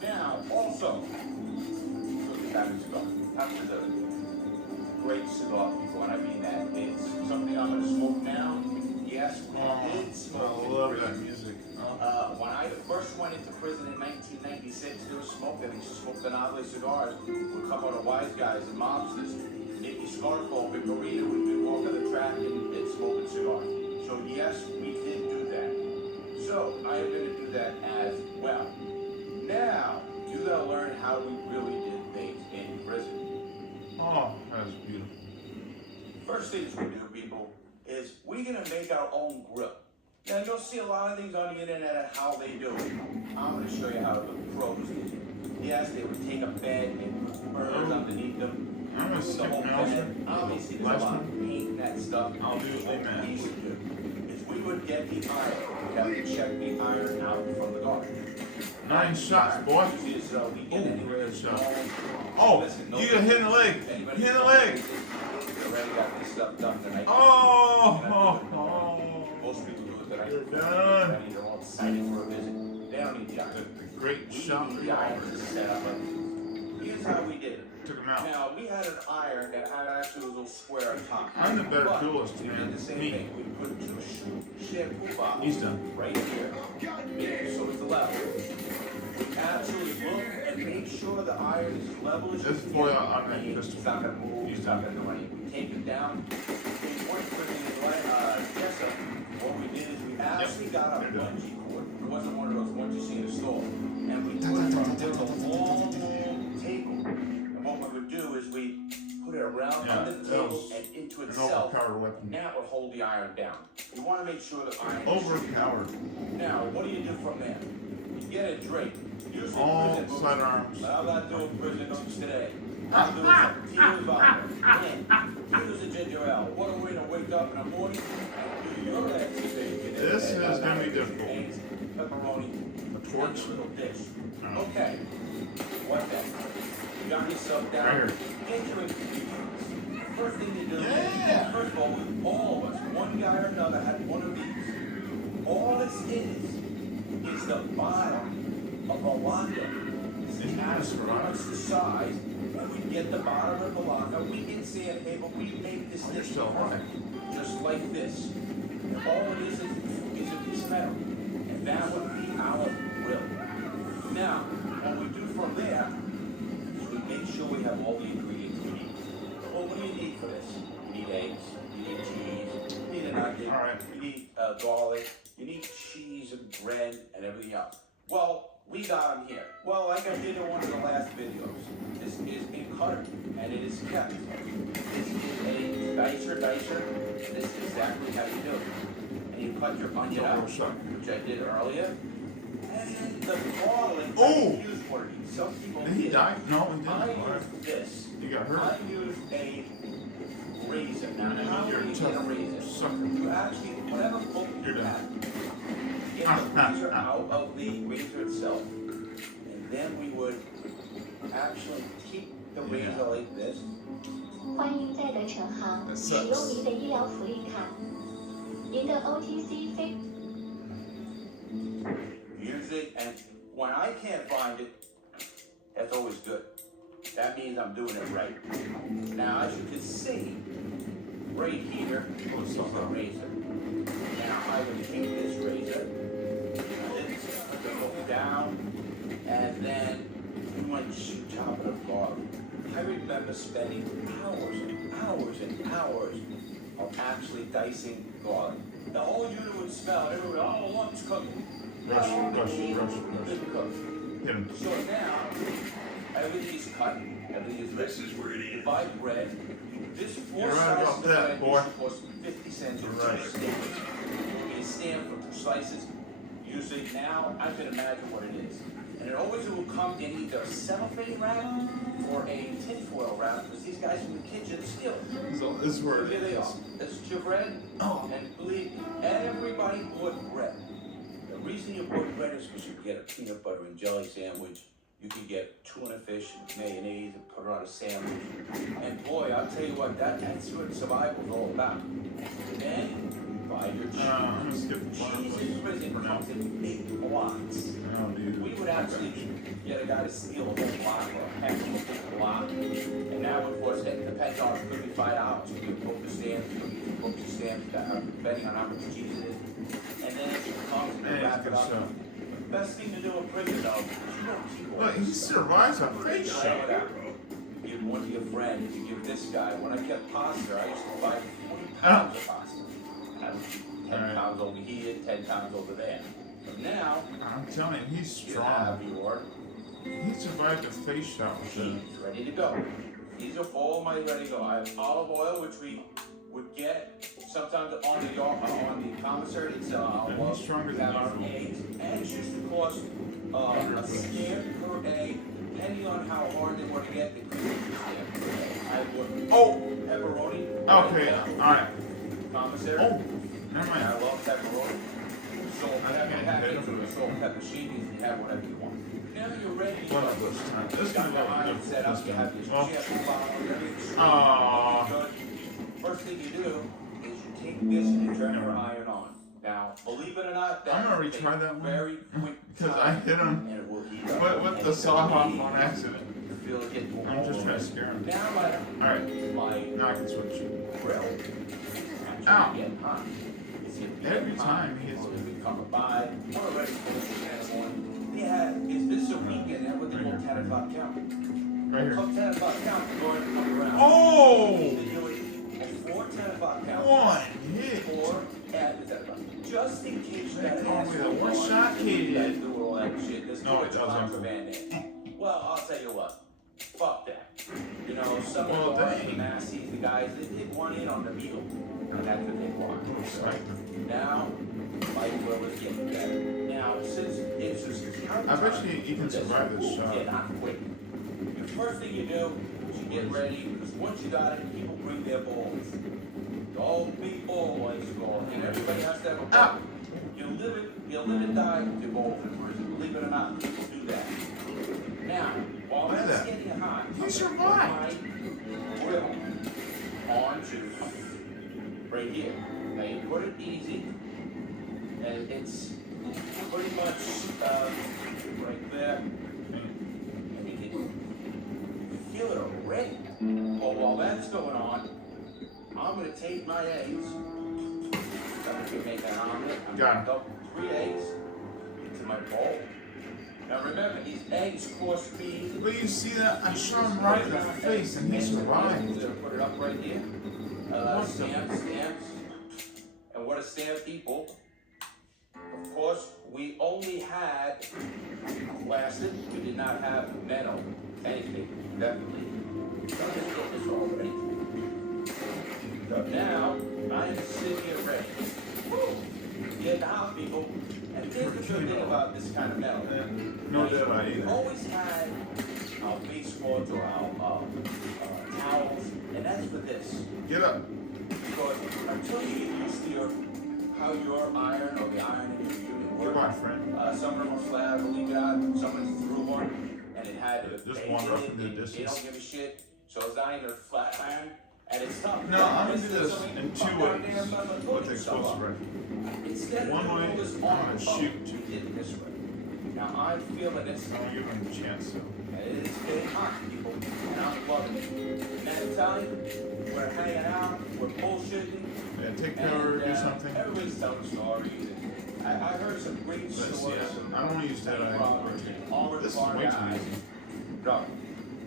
Now, also, look at that cigar. Have to do it. Great cigar, people, and I mean that. It's something I'm going to smoke now. Yes, we did smoke. I love that music. When I first went into prison in 1996, there was smoke, and they smoked the Novelty cigars. Would come out of wise guys and mobsters. Nicky Scarfo, Big Marina would be walking the track and smoking cigars. So yes, we did do that. So I am going to do that as well. Now, you got to learn how we really did things in prison. Oh, that was beautiful. First things we do, people, is we're going to make our own grill. Now, you'll see a lot of things on the internet of how they do it. I'm going to show you how the pros do it. Yes, they would take a bed and put burners underneath them. I'm going to skip Nelson. Obviously, there's a lot of paint and that stuff. I'll do it What we would do is we would get the iron. We have to check the iron out from the garden. 9 shots, boy. So we get any Red shot. Oh, you got hit in the leg. Hit in the leg. Already got this stuff done tonight. Oh. Most people do it tonight. You're done. They're all excited for a visit. They don't need the iron. The great shot. The iron is set up. Here's how we did it. Took him out. Now, we had an iron that had actually a little square on top. I'm the better But duelist, we man. did the same Me. thing. We put 2 shampoo bottles. He's done. Right here. So it's level. We absolutely look and make sure the iron is level as This you boy can. on that pistol. It's not going to move. It's not going to do anything. We take it down. We weren't putting it in Jessa. What we did is we actually got a bungee cord. It wasn't one of those ones you see in the store. And we put it on a long table. And what we would do is we put it around under the table and into An itself. overpowered weapon. Now it will hold the iron down. We want to make sure the iron is Overpowered. Now, what do you do from there? You get a drink. Usually All prison sidearms. but I'm not doing prison hooks today. I'm doing some tea with vodka. Use a ginger ale. What a way to wake up in the morning and do your eggs are bacon. This and is gonna be difficult. eggs, pepperoni, The torch. and a little dish. Oh. Okay. What then? You got yourself down. Right here. Get your ingredients. First thing you do Yeah. is, first of all, all of us, one guy or another, had one of these. All this is the bottom of a locker. It's That's the size. And we get the bottom of the locker. We get sandpaper. We make this You're thing still alive. just like this. And all it is a piece of metal. And that would be our grill. Now, what we do from there is we make sure we have all the ingredients we need. Well, what do you need for this? You need eggs, you need cheese, you need an onion, All right. you need garlic, you need cheese and bread and everything else. Well, we got them here. Well, like I did in one of the last videos, this is a cutter and it is kept. This is a dicer. This is exactly how you do it. And you cut your onion out, which I did earlier. And the garlic, Oh! I use one of these. Some people Did he die? No, he didn't. I All right. use this. You got hurt. I use a razor. Now, how do You're a you get tough a razor? sucker. You actually, whatever book you You're done. have, get the razor out of the razor itself. And then we would actually keep the razor like this. 欢迎在德成行使用您的医疗福利卡。您的 OTC 非 Use it, and when I can't find it, that's always good. That means I'm doing it right. Now, as you can see, right here is the razor. Now, I would take this razor, go down, and then we went to chop it up garlic. I remember spending hours and hours of actually dicing garlic. The whole unit would smell, everybody, oh, one's cooking. Rush. Didn't cook. Hit him. So now, everything is cut, everything is This is where it You is. buy bread. This You're four right slices about of that, bread boy. usually costs 50 cents You're or right. $2. You stand for 2 slices. Usually now, I can imagine what it is. And it always will come in either a cellophane wrap or a tinfoil wrap, because these guys in the kitchen steal it. So this is where So it here they are. is. This is your bread. Oh. And believe me, everybody bought bread. The reason you bought bread is because you could get a peanut butter and jelly sandwich. You could get tuna fish and mayonnaise and put it on a sandwich. And boy, I'll tell you what, that's what survival is all about. Then, buy your cheese. I'm gonna skip the part. Cheese in prison comes in big blocks. Oh, dude. We would actually get a guy to steal a whole block or a half of a big block. And now, of course, it depends on, it could be $5. It could be book stamps, it could be 2 books of stamps, depending on how much cheese it is. And then it comes and Hey, wrap it's it good up. stuff. The best thing to do in prison, though, is you don't keep all Look, he survives a face Check shot. it out. You give one to your friend, you give this guy. When I kept pasta, I used to buy 40 pounds of pasta. And I would keep 10 pounds over here, 10 pounds over there. So now, I'm telling you, he's you have strong. your He survived a face shot with cheese it. ready to go. These are all my ready to go. I have olive oil, which we would get sometimes on the commissary. It's And well, he's stronger we than have our usual. eggs, and it used to cost a stamp per egg, depending on how hard they want to get. They could use a stamp per egg. I would pepperoni. Okay, alright. Commissary. Oh, never I mind. love pepperoni. Salt, I pepper, can't packets, hit or salt, pepper sheet. You can have whatever you want. Now you're ready. One of those times. This is Got the gonna iron be set up. You have your Oh. chef flour, everything's Aw. good. First thing you do is you take this and you turn your iron on. Now, believe it or not, I'm gonna that's retry a that one. very quick Because I hit him and it will heat up. with And the it's saw gonna off be- on accident. You feel it get warm. I'm just trying to scare him. Now Alright, my now I can switch. grill Ow. actually getting hot. It's getting Every hot. time he hits Well, me. we come by, already finished the one. Yeah, is this a weekend? That what they call 10 o'clock count. Right here. Come 10 o'clock count, we're going to come around. Oh! You need to do it before 10 o'clock count. One hit. Or after 10 o'clock. Just in case They that call me the one-shot kid. You guys do all that shit. There's No, too it much doesn't. contraband there. Well, I'll tell you what. Fuck that. You know, some Well, of the dang. Massies, the guys, they want in on the meal. And that's what they want. So, now, my will is getting better. Now, since it's just I bet you can survive this shot. Yeah, not quick. The first thing you do is you get ready, because once you got it, people bring their balls. The old big ball was going, and everybody Ah. You live and die to go over to prison. Believe it or not, people do that. Now, while Look at that's that. getting hot, He I'm survived. gonna put my grill onto right here. Now you put it easy, and it's pretty much right there. And you can feel it already. Well, while that's going on, I'm gonna take my eggs. I'm gonna make an omelet. I'm gonna dump 3 eggs into my bowl. Now remember, these eggs cost me. But you see that? I shot him right in the face and he survived. I'm gonna put it up right here. Stamps. And what are stamp people? Of course, we only had plastic. We did not have metal. Anything, definitely. So let's get this all ready. So now, I am sitting here ready. Get out, people. And here's the good thing about this kind of metal. No doubt I We either. always had our baseboards or our towels, and that's for this. Get up. Because until you get used to how your iron or the iron in your unit works, Goodbye, friend. some of them are flat, believe it or not, someone threw one, and it had a Just base wander in off it, into the and they distance. don't give a shit, so it's not even a flat iron, and it's tough. No, I'm gonna do this in 2 ways with the explosive rifle. Instead One of way, doing this I'm on gonna the boat, shoot. we did it this way. Now I'm feeling this. I don't give him a chance, so. It is getting hot, people, and I'm loving it. And I'm telling you, we're hanging out, we're bullshitting. Yeah, take cover, do something. Everybody's telling stories. I heard some great Let's stories. see, I don't use that. This is way too easy. No.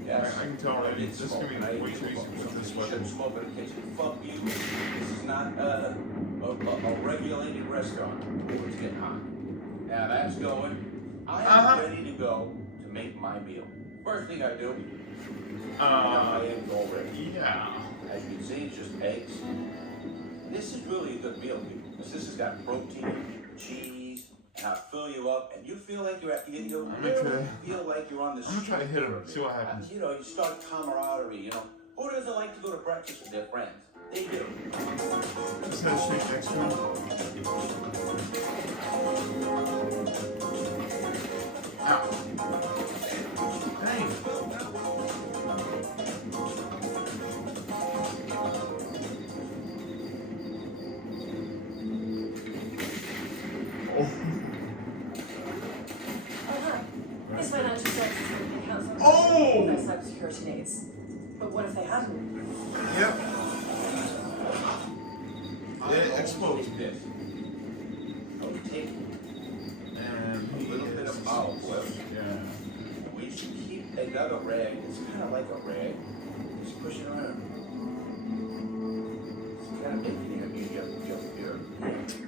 Yes. I can tell already. This is gonna be way too easy with this weapon. Smoke in the kitchen. Fuck you. This is not a regulated restaurant. It's getting hot. Now that's going. I am ready to go to make my meal. First thing I do. My eggs already. Yeah. As you can see, it's just eggs. This is really a good meal, people. Because this has got protein, cheese, and I'll fill you up, and you feel like you're at, you feel like you're on the street. I'm gonna try to hit him, see what happens. You know, you start camaraderie, you know. Who doesn't like to go to breakfast with their friends? They do. Let's have a sneak next one. Ow. Dang. These financial services wouldn't account for Oh! their cybersecurity needs. But what if they hadn't? Yep. It explodes. This. I'll take And a little bit of olive oil. Yeah. We should keep another rag. It's kind of like a rag. Just push it around. It's kind of making your.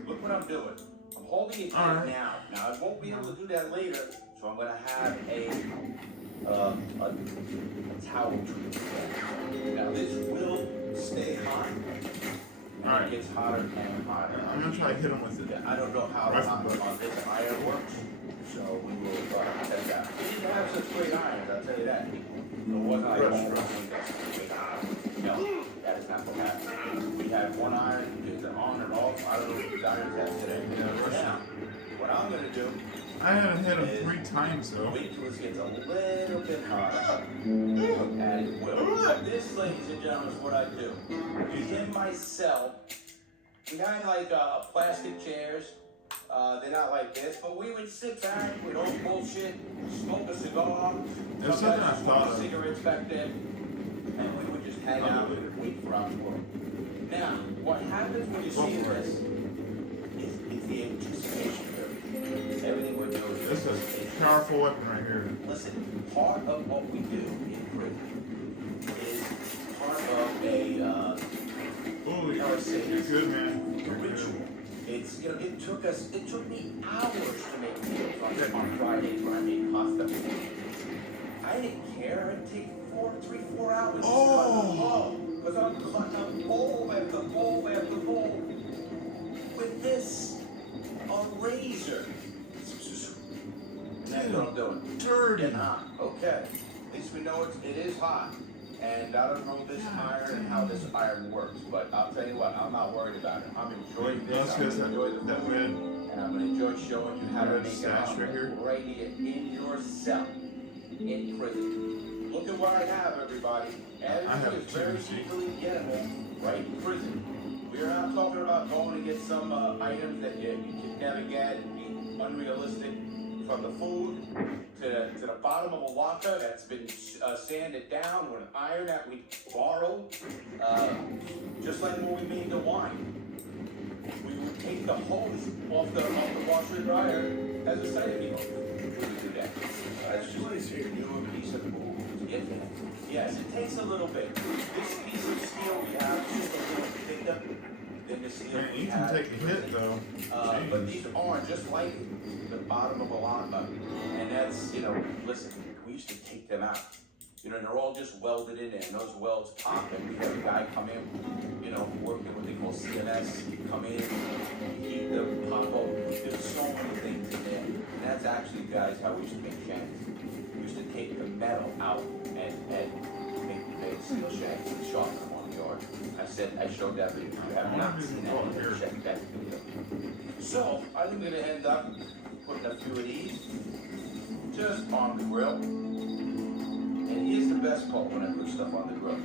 Look what I'm doing. I'm holding it All right. now. Now I won't be able to do that later, so I'm gonna have a towel treatment. Now this will stay hot. And All right. it gets hotter and hotter. I'm gonna try to hit him with it. I don't know how Rifle on butt. this iron works, so we will test that. We didn't have such great irons, I'll tell you that. The one iron no, that is not what happened. We had one iron, did the on and off. I don't know what these irons have today. Now, what I'm gonna do. I haven't hit him 3 times though. Wait till it gets a little bit hotter. And it will. This, ladies and gentlemen, is what I do. In my cell, behind like plastic chairs. They're not like this, but we would sit back with old bullshit, smoke a cigar. There's something I thought of. Cigarettes back then, and we would just hang out and wait for our work. Now, what happens when you see this is the anticipation of everything. Everything we're doing. This is a powerful weapon right here. Listen, part of what we do in prison is part of a Oh, you're good, man. You're ritual. good. It's, you know, it took me hours to make meals on Fridays when I made pasta. I didn't care. It'd take 4 hours. Oh! Because I'm cutting up bowl after bowl after bowl with this, a razor. And that's what I'm doing. Dirty. Getting hot. Okay. At least we know it is hot. And I don't know this iron and how this iron works, but I'll tell you what, I'm not worried about it. I'm enjoying this. I'm enjoying the food, and I'm gonna enjoy showing you how to make an omelet right here in your cell in prison. Look at what I have, everybody. Everything is very easily gettable right in prison. We're not talking about going to get some items that you can never get and be unrealistic. From the food to the bottom of a locker that's been sanded down with an iron that we borrowed, just like when we made the wine. We would take the hose off the washer and dryer as a cider needle. We would do that. That's just a piece of wood. Yes, it takes a little bit. This piece of steel we have is just a little thicker than the steel we have. You can take a hit though. But these are just like the bottom of a locker. And that's, you know, listen, we used to take them out. You know, they're all just welded in there, and those welds pop, and we have a guy come in, you know, working what they call CMS, come in, heat them, pop up. There's so many things in there. And that's actually, guys, how we used to make shanks. We used to take the metal out and make steel shanks and sharpen them on the yard. I showed that video. You have not seen that. Check that video. So, I'm going to end up putting a few of these just on the grill. And here's the best part when I put stuff on the grill.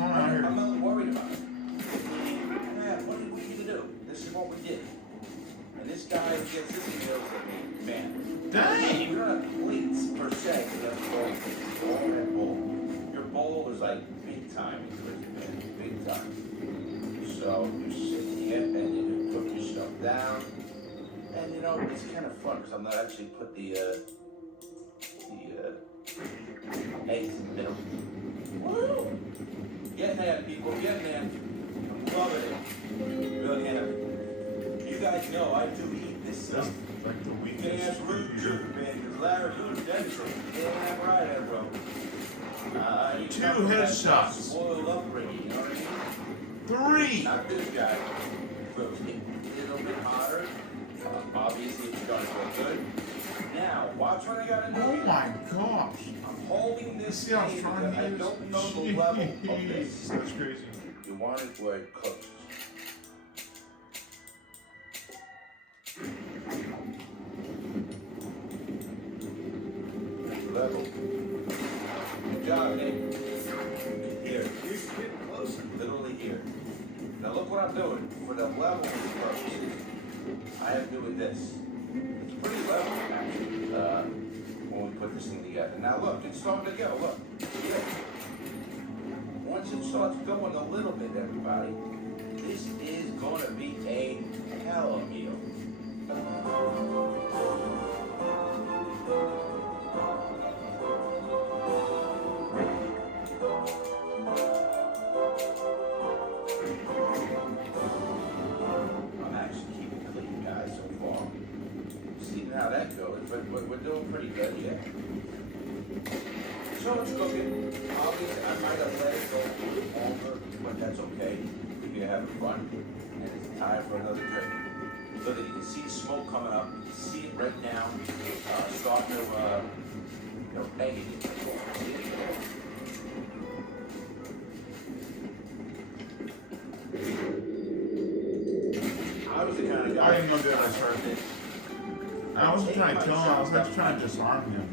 I'm not worried about it. Man, what did we need to do? This is what we did. And this guy gets this and yells at me, man. Dang! We don't have plates per se. We have bowls. All that bowl. Your bowl is like big time, man. Big time. So you sit here and you put your stuff down. And you know, it's kind of fun because I'm not actually put the eggs in the middle. Woo! Getting there, people, getting there. I'm loving it. Really happy. You guys know I do eat this stuff. Like the You can ask Root Juke, man, because Larry Root's dead, so damn right there, bro. 2 headshots. Spoiled upbringing, you know what I mean? 3. Not this guy. So it's a little bit hotter. Obviously, it's gonna go good. Now, watch what I gotta do. Oh my gosh. I'm holding this. See how thing strong because he I is? don't know the level of this. That's crazy. You want it where it cooks. Level. Good job, Nick. Here. He's getting closer. Literally here. Now look what I'm doing. For the level purposes, I am doing this. It's pretty level, actually, when we put this thing together. Now look, it's starting to go. Look. Yeah. Once it starts going a little bit, everybody, this is going to be a hell of a meal. I'm actually keeping clean, guys, so far. Seeing how that goes, but we're doing pretty good, yeah. So it's cooking. Obviously, I might have let it go a little longer, but that's okay. We're gonna have it fun, and it's time for another drink. Look at you can see the smoke coming up. You can see it right now, starting to, bang it. See it? I was the kind of guy. I didn't know that I started. I wasn't trying to kill him, I was just trying to disarm him.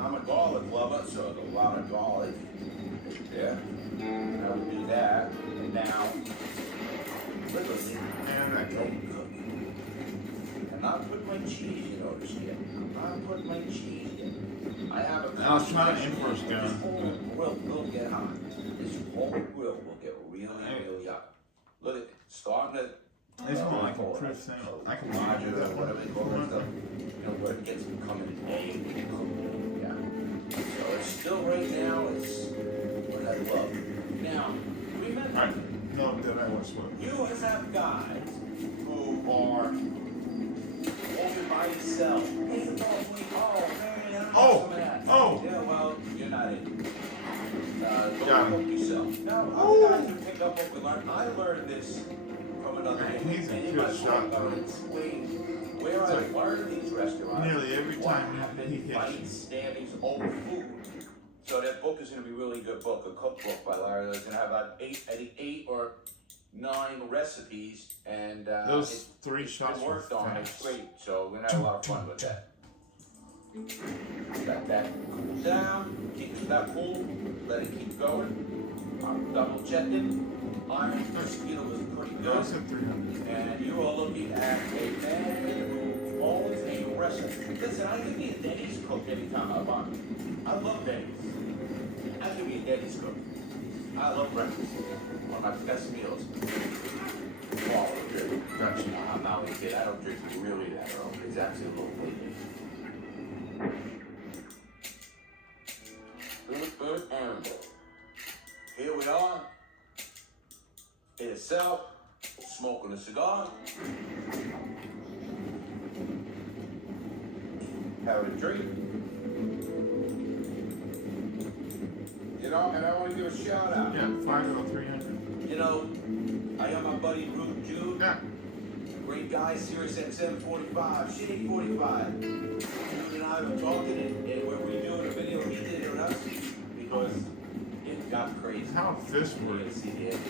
I'm a garlic lover, so there's a lot of garlic. Yeah. I would do that. And now, literally, And that killed him. I'm not putting my cheese in over here. I'm not putting my cheese in. I have a. I was trying to enforce This gun. whole grill will get hot. This whole grill will get really, really hot. Look at it. Starting to. It's more like a proof thing. I can Roger, do that. whatever they call it, where it gets becoming yeah. So it's still right now, it's what I love. Now, remember, No, that I was what? you have guys who are walking by yourself. Hey, oh, man, I don't Oh, know some of that. oh. Yeah, well, you're not in. Got Don't him. help yourself. Now, other guys who pick up what we learned, I learned this from another Man, he's a and you good might shot, want to though. explain where I learned these restaurants. Nearly every what time he happened, hits you. fights, standings over food. So that book is going to be a really good book, a cookbook by Larry. It's going to have about 8 or 9 recipes, and those 3 shots been worked were on. fast. It's great, so we're going to have a lot of fun with that. Let that cool down, keep that cool, let it keep going. I'm double checking. Iron skill is pretty good. And you are looking at a man who owns a restaurant. Listen, I could be a Denny's cook anytime I want. I love Denny's. I could be a Denny's cook. I love breakfast. One of my best meals. Oh, gotcha. I'm not only kidding. I don't drink really that early. It's actually a little late. And here we are. In the south, smoking a cigar. Having a drink. You know, and I want to give a shout out. Yeah, 50300. You know, I got my buddy Rude Jude. Yeah. Great guy, Sirius XM 45, Shitty 45. Jude and I were talking, and we're redoing a video he did on us because it got crazy. How this works? See the end.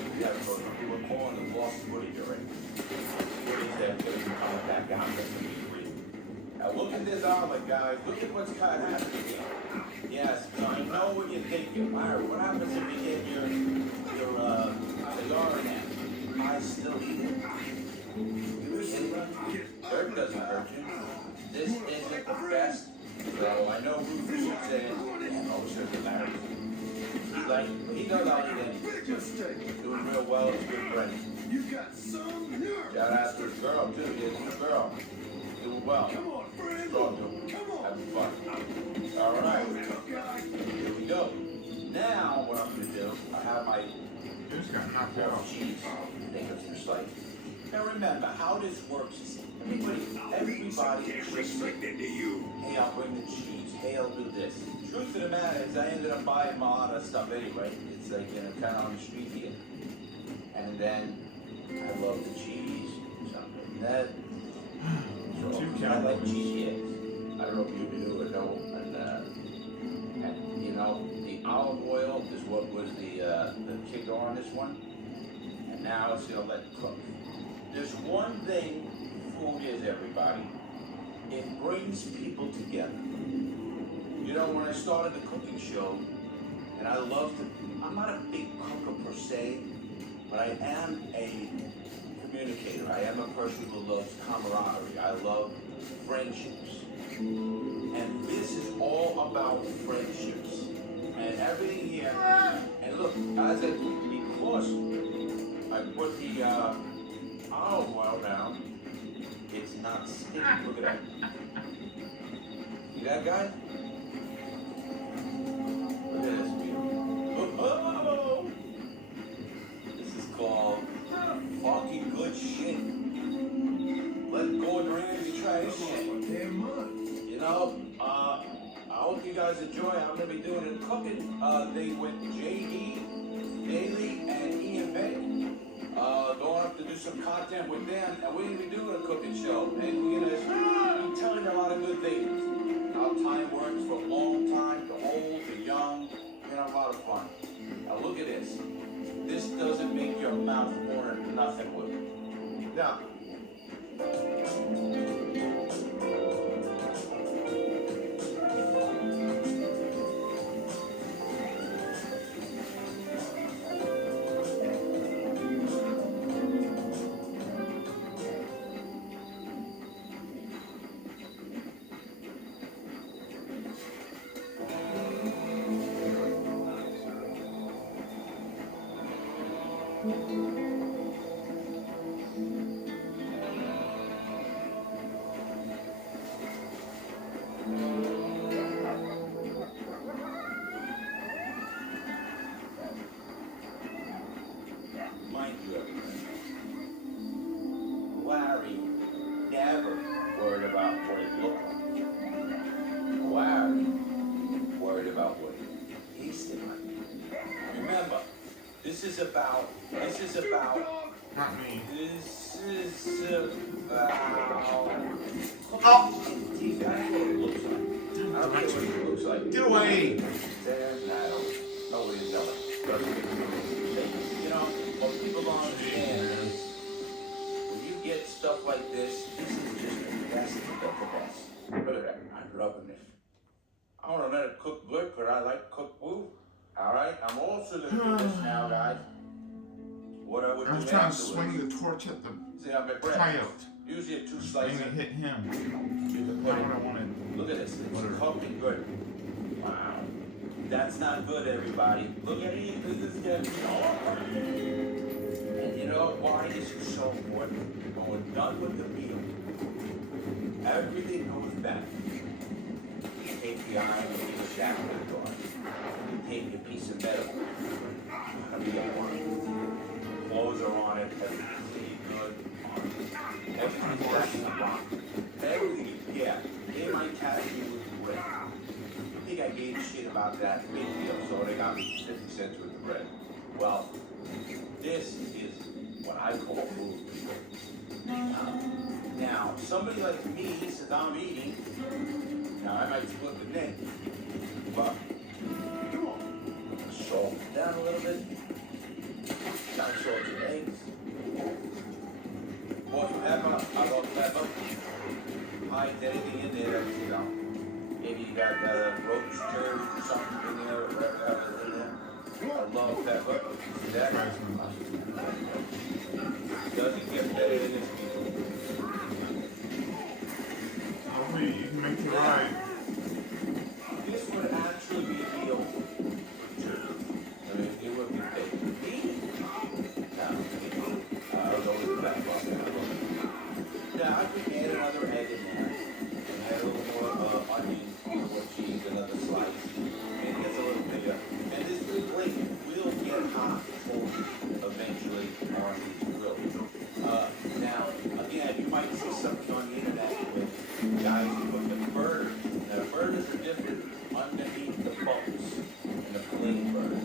We were calling the lost footage already. Footage that was coming back out. Now look at this omelet, guys. Look at what's kind of happening here. Yes, I know what you're thinking. Myra, what happens if you get your cigar in there? I still eat it. Dirt doesn't hurt you. This isn't the best. So I know Ruth is saying, oh, sure, Larry. He knows I'll eat anything. Doing real well, he's a good friend. You got some nerve. Shout out to his girl, too. He's a good girl. Doing well. Come on, friend. Come on. Having fun. All right. Here we go. Now, what I'm going to do, I have my cheese. I think it's your slice. Now remember, how this works is everybody just hey, I'll bring the cheese. Hey, I'll do this. Truth of the matter is, I ended up buying a lot of stuff anyway. It's like, you know, kind of on the street here. And then, I love the cheese. Something like that. So, I like cheese, yes. I don't know if you do or know. And you know, the olive oil is what was the kicker on this one. And now it's going to let it cook. There's one thing food is, everybody. It brings people together. You know, when I started the cooking show, and I'm not a big cooker per se, but I am a communicator. I am a person who loves camaraderie. I love friendships. And this is all about friendships. And everything here, and look, as I because I put the olive oil down, it's not sticky. Look at that. See that, guy? Look at this. Oh! This is called fucking good shit. Let Gordon Ramsay try his shit. You know, I hope you guys enjoy. I'm gonna be doing a cooking thing with JD Daly and Ian Beck. Going up to do some content with them, and we're gonna be doing a cooking show, and we're gonna be telling you a lot of good things. How time works for a long time, the old, the young, and a lot of fun. Now look at this. This doesn't make your mouth water, nothing with it. Now. Mind you, everybody, Larry never worried about what it looked like. Larry worried about what it tasted like. Remember, this is about, Not me. this is about, Oh! see, that's what it looks like. I don't care what it looks like. Get away! There, what you tell them. You know, what people don't understand is when you get stuff like this is just the best of the best. Look at that. I'm loving this. I want to let it cook good, but I like cooked food. Alright? I'm also going to do this now, guys. What I would do I'm trying to swing the torch at the coyote. Usually a 2 slices. Maybe hit him. Not what I wanted. Look at this. It's cooking good. Wow. That's not good, everybody. Look at it. This is getting and you know why this is so important? When we're done with the meal, everything goes back. You take the iron and you stack it on. You take a piece of metal. Clothes are on it. Everything's good on it. Everything's back in the box. Everything, yeah. They might catch you with bread. I think I gave a shit about that. Big deal. So they got me 50 cents worth of bread. Well, this is what I call food. Now, somebody like me, since I'm eating, now I might split the neck, but salt it down a little bit. Not salt your eggs. More pepper, I love pepper. Hide anything in there that you know. Maybe you got roast turd or something in there, or whatever in there. I love pepper. See that? Doesn't get better than this meal. Hopefully you can make it right. This would actually be a meal for two. I mean, it would be big. I'll go with that. Now, I could add another egg in there. And add a little more onion, more cheese, another slice. And it gets a little bigger. And this plate will get hot eventually on these grills. Now, again, you might see something on the internet with guys who put the burgers. Now, the burgers are different underneath the bumps and the plain burger.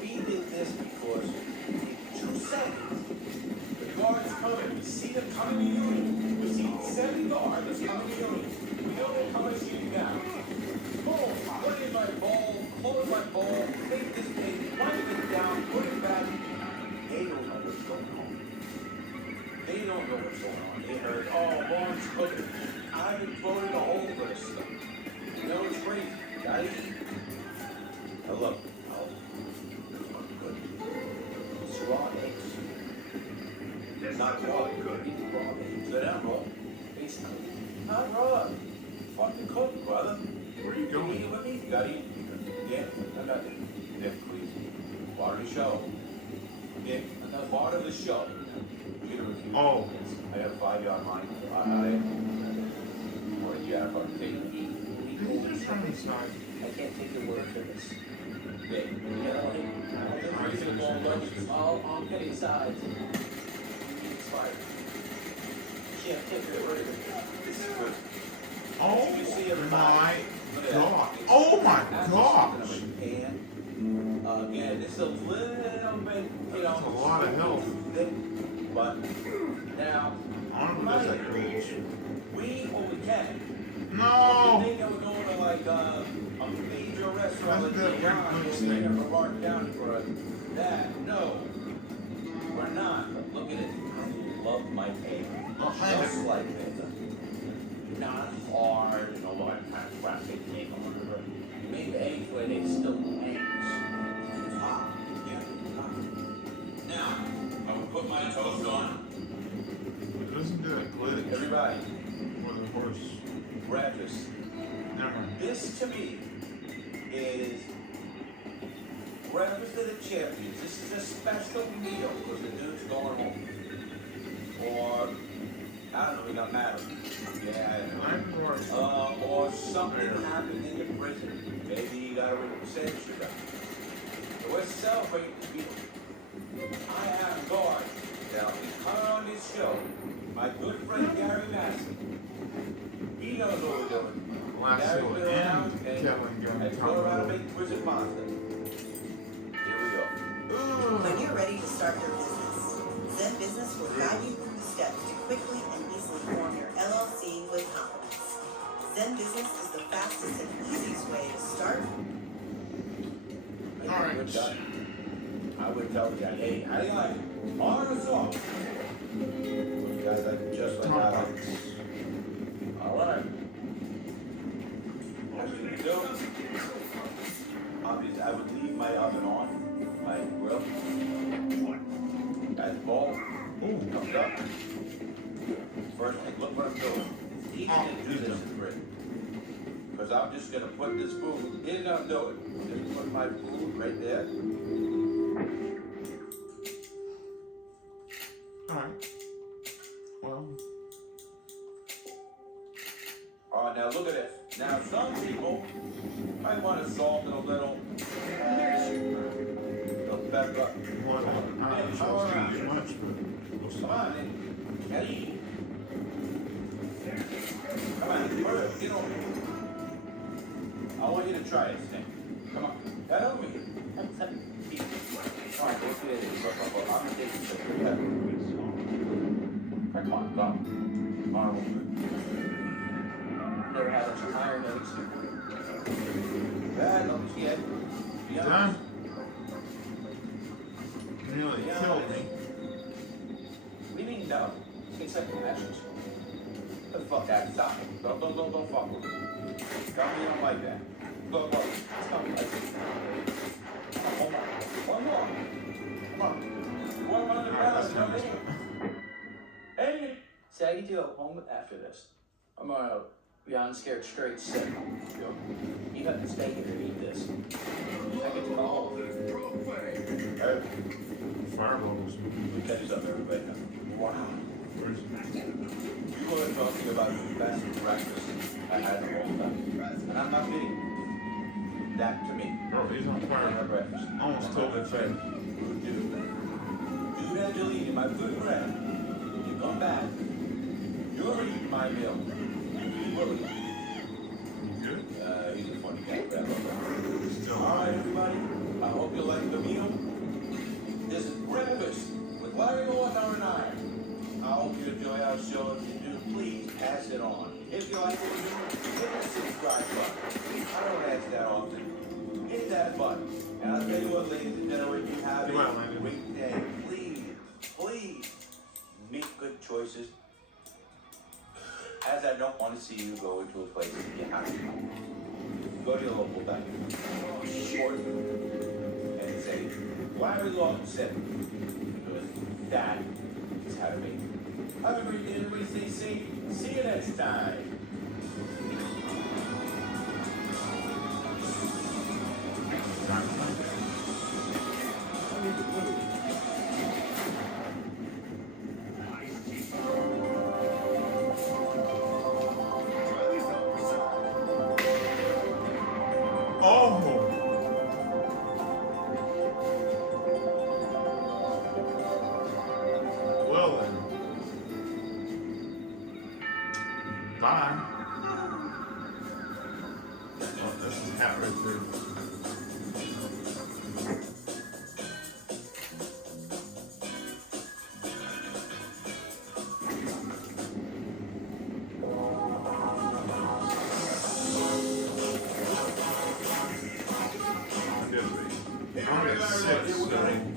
We did this because in 2 seconds, the guards coming. We see them coming to Union. We see 7 guards coming to Union. We know they're coming to shoot you down. Boom, put it in my bowl, close my bowl, take this thing, wipe it down, put it back. They don't know what's going on. They don't know what's going on. They heard, oh, Lawrence cooking. I've been voted a whole lot of stuff. You know, it's crazy. Gotta eat. I love it. This one's good. It's raw eggs. They're not raw. Good. Eat raw eggs. They're not raw. Basically. Not raw. Fucking cook, brother. Where are you going? Eat it with me. You gotta eat. Yeah, I got it. Yeah, please. Part of the show. Yeah, that's part of the show. Oh. I got a 5-yard line. Or yeah, if I'm taking heat. I can't take the word for this. Yeah, all on petty sides. It's fire. Can't take the word. This is good. Oh my god. Oh my gosh. Again, it's a little bit, you know. That's a lot of health. But now, I don't know if that's that great. we what we can. No! You think that we're going to like a major restaurant like That's the good. We're staying for Mark County for that. No, we're not. Look at it. I love my egg. Just like this. Not hard and a lot of kind of crap they make on whatever. You make the eggs where they still eggs. It's hot. Yeah, it's hot. Now, I will put my toast on. It doesn't do it. Let it. Everybody. For the horse. Grab this. Never mind. This to me is breakfast of the champions. This is a special meal because the dude's going home. Or, I don't know, we got mad. Yeah, I know. Or something happened in the prison. Maybe you got a censure done. So we're celebrating this meal. I have guard now. He's coming on this show. My good friend Gary Masson. He knows what we're doing. Lasso Gary's been around and Kevin going and go around and make prison pasta. Here we go. When you're ready to start your business, Zen Business will guide you through the steps to quickly and easily form your LLC with confidence. Zen Business is the fastest and easiest way to start. I Alright. I would tell the guy, hey, how do you like it? Hard or soft? Those guys like it just like I like it. Alright. What you do? Obviously, I would leave my oven on, my grill. As the ball comes up. First thing, look what I'm doing. It's easy to do this in Britain. Because I'm just going to put this food, here's how I'm doing. Just put my food right there. Alright. Well. Alright, now look at this. Now some people might want to salt it a little. Pepper. Well, I don't know if it's gonna be much, but we'll see. Come on, man. Eddie. Come on, get over here. I want you to try this thing. Come on. Head over here. All right, let's do it. I'm gonna take you to the head. Come on, go. Come on, never had a iron nose. Bad, don't you get? Done? Nearly killed me. What do you mean, no? It's like ashes. The fuck that? Stop. Don't fuck with me. Tell me you don't like that. Look. Tell me like this. Hold on. One more. Come on. One more on the ground. You know me. Hey. See, I can do at home after this. I'm gonna be on scared straight sick. You have to stay here and eat this. I get to all. Hey. Fireballs. We catch up, everybody. Wow. Where's it? You were talking about the best breakfast I had in a long time. And I'm not kidding. That to me. Bro, he's on fire. Breakfast. Almost killed that thing. Dude, Angelini, my good friend. You come back. You're eating my meal. You bully. Good? He's a funny guy. Alright, everybody. I hope you like the meal. This is breakfast with Larry Lawler and I. I hope you enjoy our show. If you do, please pass it on. If you like what we do, hit the subscribe button. I don't ask that often. Hit that button. And I'll tell you what, ladies and gentlemen, you have a great day. Please, make good choices. As I don't want to see you go into a place that you have to go. Go to your local bank. Support and say, Larry Lawton said, because that is how to make it. Have a great day, everybody. Stay safe. See you next time. Well then. Bye. Oh, this is hat right there.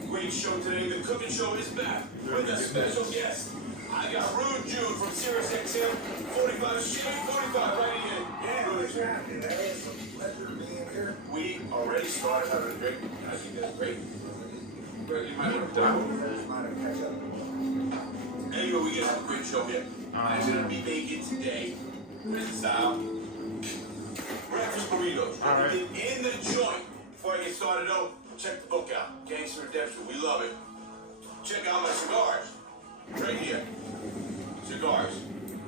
Great show today. The cooking show is back with a special guest. I got Rude Jude from Sirius XM 45 Shade 45 right in. Yeah, Rude. That is a pleasure being here. We already started having a drink. I think that's great. Greg, you might want to catch up. Anyway, we're gonna have a great show here. I'm gonna be making today, Prison style, breakfast burritos. Right. In the joint. Before I get started though, check the book out. Gangster Redemption. We love it. Check out my cigars. Right here. Cigars.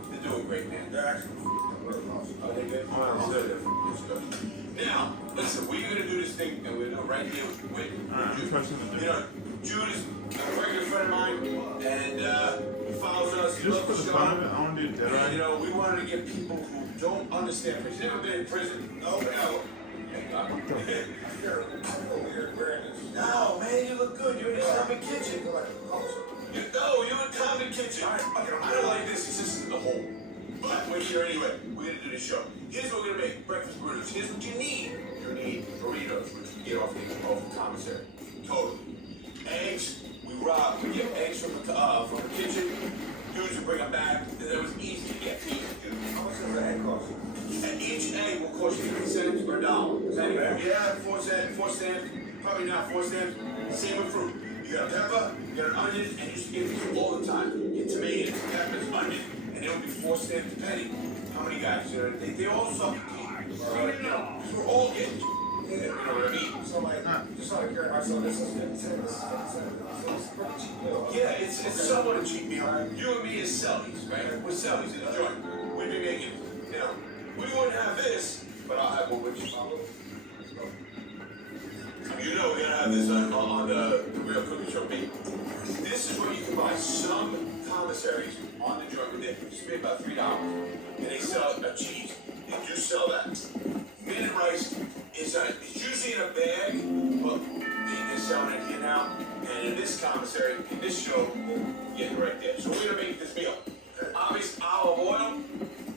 They're doing great, man. They're actually are they good? It's good. Now, listen, we're gonna do this thing and we're gonna do it right here with Jude. You know, Jude is a regular friend of mine and he follows us. He loves the show. And, you know, we wanted to get people who don't understand prison. He's never been in prison. No, no. No, man, you look good. You're in the common kitchen. You're in common kitchen. I don't like this. It's just in the hole. But we're here anyway. We're gonna do this show. Here's what we're gonna make: breakfast burritos. Here's what you need: your gonna need burritos, which we get off the commissary. Totally. Eggs, we get eggs from the kitchen. Dudes would bring them back. It was easy to get. Easy, dude. How much does an egg cost? And each egg will cost you 3 cents or $1. Yeah, 4 cents. Probably not 4 cents. Same with fruit. You got a pepper, you got an onion, and you just get these all the time. You get tomatoes, peppers, onion, and it'll be 4 cents a penny. How many guys? They all suck. Because we're all getting. Yeah, you know what I mean? So like, just out of curiosity, so this is 50 cents. So it's a pretty cheap meal. Yeah, it's somewhat a cheap meal. You and me is sellies, right? We're sellies in the joint. We'd be making, you know, we wouldn't have this, but I'll have one with you. You know, we're gonna have this on the Real Cooking Show beat. This is where you can buy some commissaries on the joint with it. You spend about $3, and they sell a cheese. They do sell that. Minute rice is usually in a bag, but they're selling it here now. And in this commissary, in this show, get it right there. So we're gonna make this meal. Obviously, olive oil,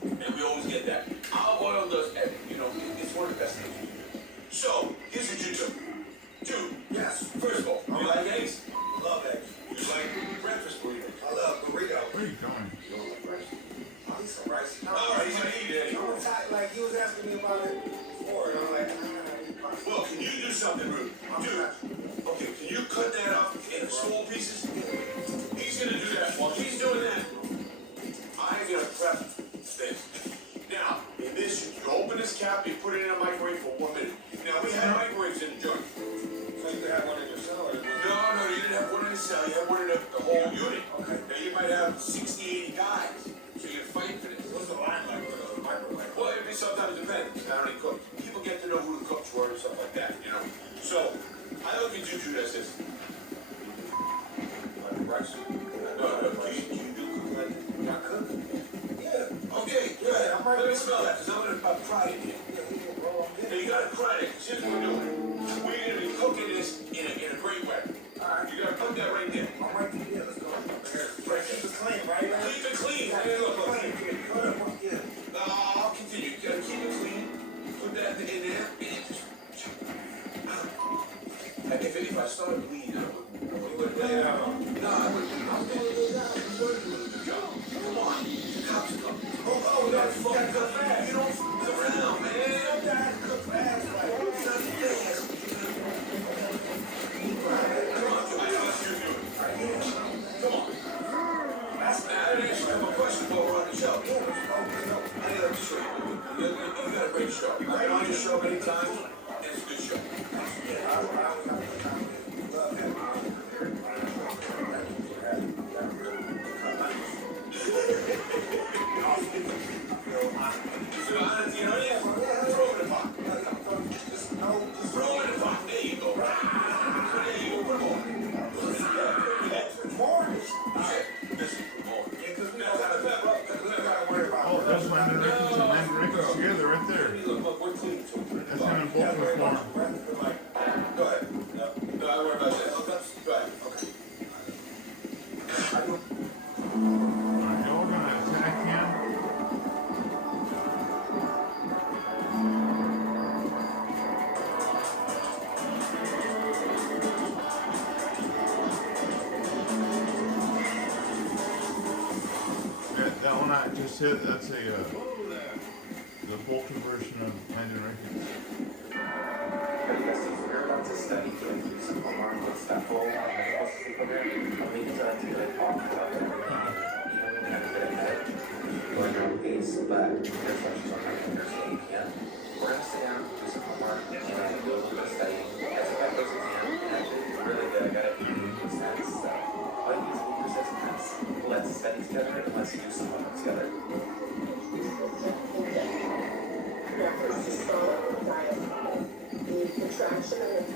and we always get that. Olive oil does, you know, it's one of the best things you can do. So here's what you do. Dude, yes. First of all, you like eggs? Love eggs. You like breakfast burritos? I love burritos. Where are you going? You don't like rice? I'll eat some rice. All right, he's gonna eat it. Like, he was asking me about it before, and I'm like, well, can you do something, Rude? Dude, okay, can you cut that up in small pieces? He's gonna do that. While he's doing that, I'm gonna prep this. Now, in this, you open this cap, you put it in a microwave for 1 minute. Now, we had microwaves in the joint. so you could have one in your cellar. No, you didn't have one in the cell. You had one in the whole unit. Okay. Now, you might have 60, 80 guys. So you're fighting for this. What's the line like for the microwave? Well, it sometimes depends on how many cooks. People get to know who the cooks were and stuff like that, you know. So, I look at you two that says, Rice? no, do you do cook like Not cook? Yeah. okay, good. Let me smell that, because I'm going to cry in here. Now, you got to cry it, because here's what we're doing. We're going to be cooking this in a great way. Alright, you got to put that right there. I'm right there. Let's go. Right, keep it clean, right? Keep it clean. Yeah, Hey, look. yeah. I'll continue. You got to keep it clean. Put that in there. And if I started bleeding, I would lay it out. No, I wouldn't. You would do a good job. Come on. The cops are coming. Oh, that's fucking good fast. You don't fuck around, man. You gotta cook fast. Like, not fast. Come on. I trust you do it. Come on. I didn't ask you a question while we're on the show. I didn't have to show you. You got a great show. You've been on your show many times. It's a good show. Yeah, I love having So, you know, yeah, throw it in the pot. Throw it in the pot. There you go. So there you go. Put them on. more. This is more. Yeah, because we don't have to worry about Oh, that's mandarins and mandarins together right there. Look, we're clean too. That's how in both of form. Go ahead. No, I worry about that. Go ahead. Okay. Alright, y'all gonna attack him. That one I just hit, that's the full conversion of Mandarin. We're about to study and do some homework with Steffel on the medical system program. We need to really talk about it. Even when we have a bit ahead, going our own pace, but there's lectures on Thursday at 8 p.m. We're going to sit down, do some homework, and do a little bit of studying. I took my first exam, and I did really good. I got it 80%. So all you need is 80% Let's study together, and let's do some homework together. Reference to solid diet. The contraction and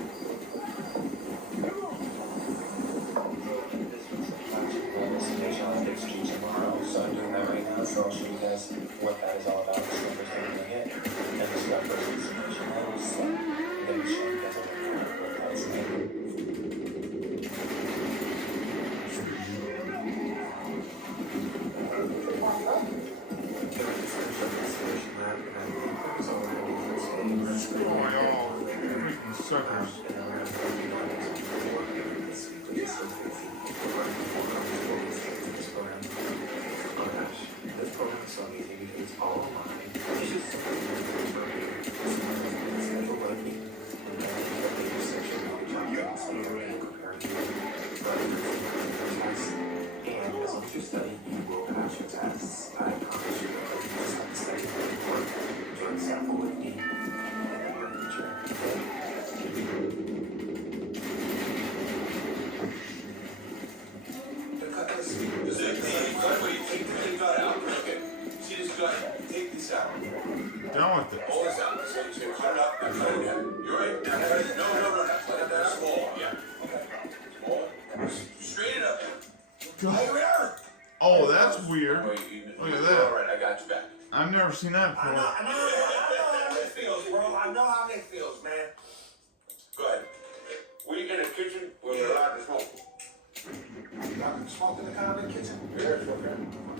tomorrow, so I'm doing that right now, so I'll show you guys what that is all about, the numbers that we're doing it, and this is our first presentation levels, so I'm going to show you guys what that is like. Destroy all God. Oh, that's weird. Look Look at that. Alright, I got you back. I've never seen that I know before. how it feels, bro. I know how it feels, man. Go ahead. We in the kitchen where we're allowed to smoke. You got smoke in the convict kitchen? Yeah, it's okay.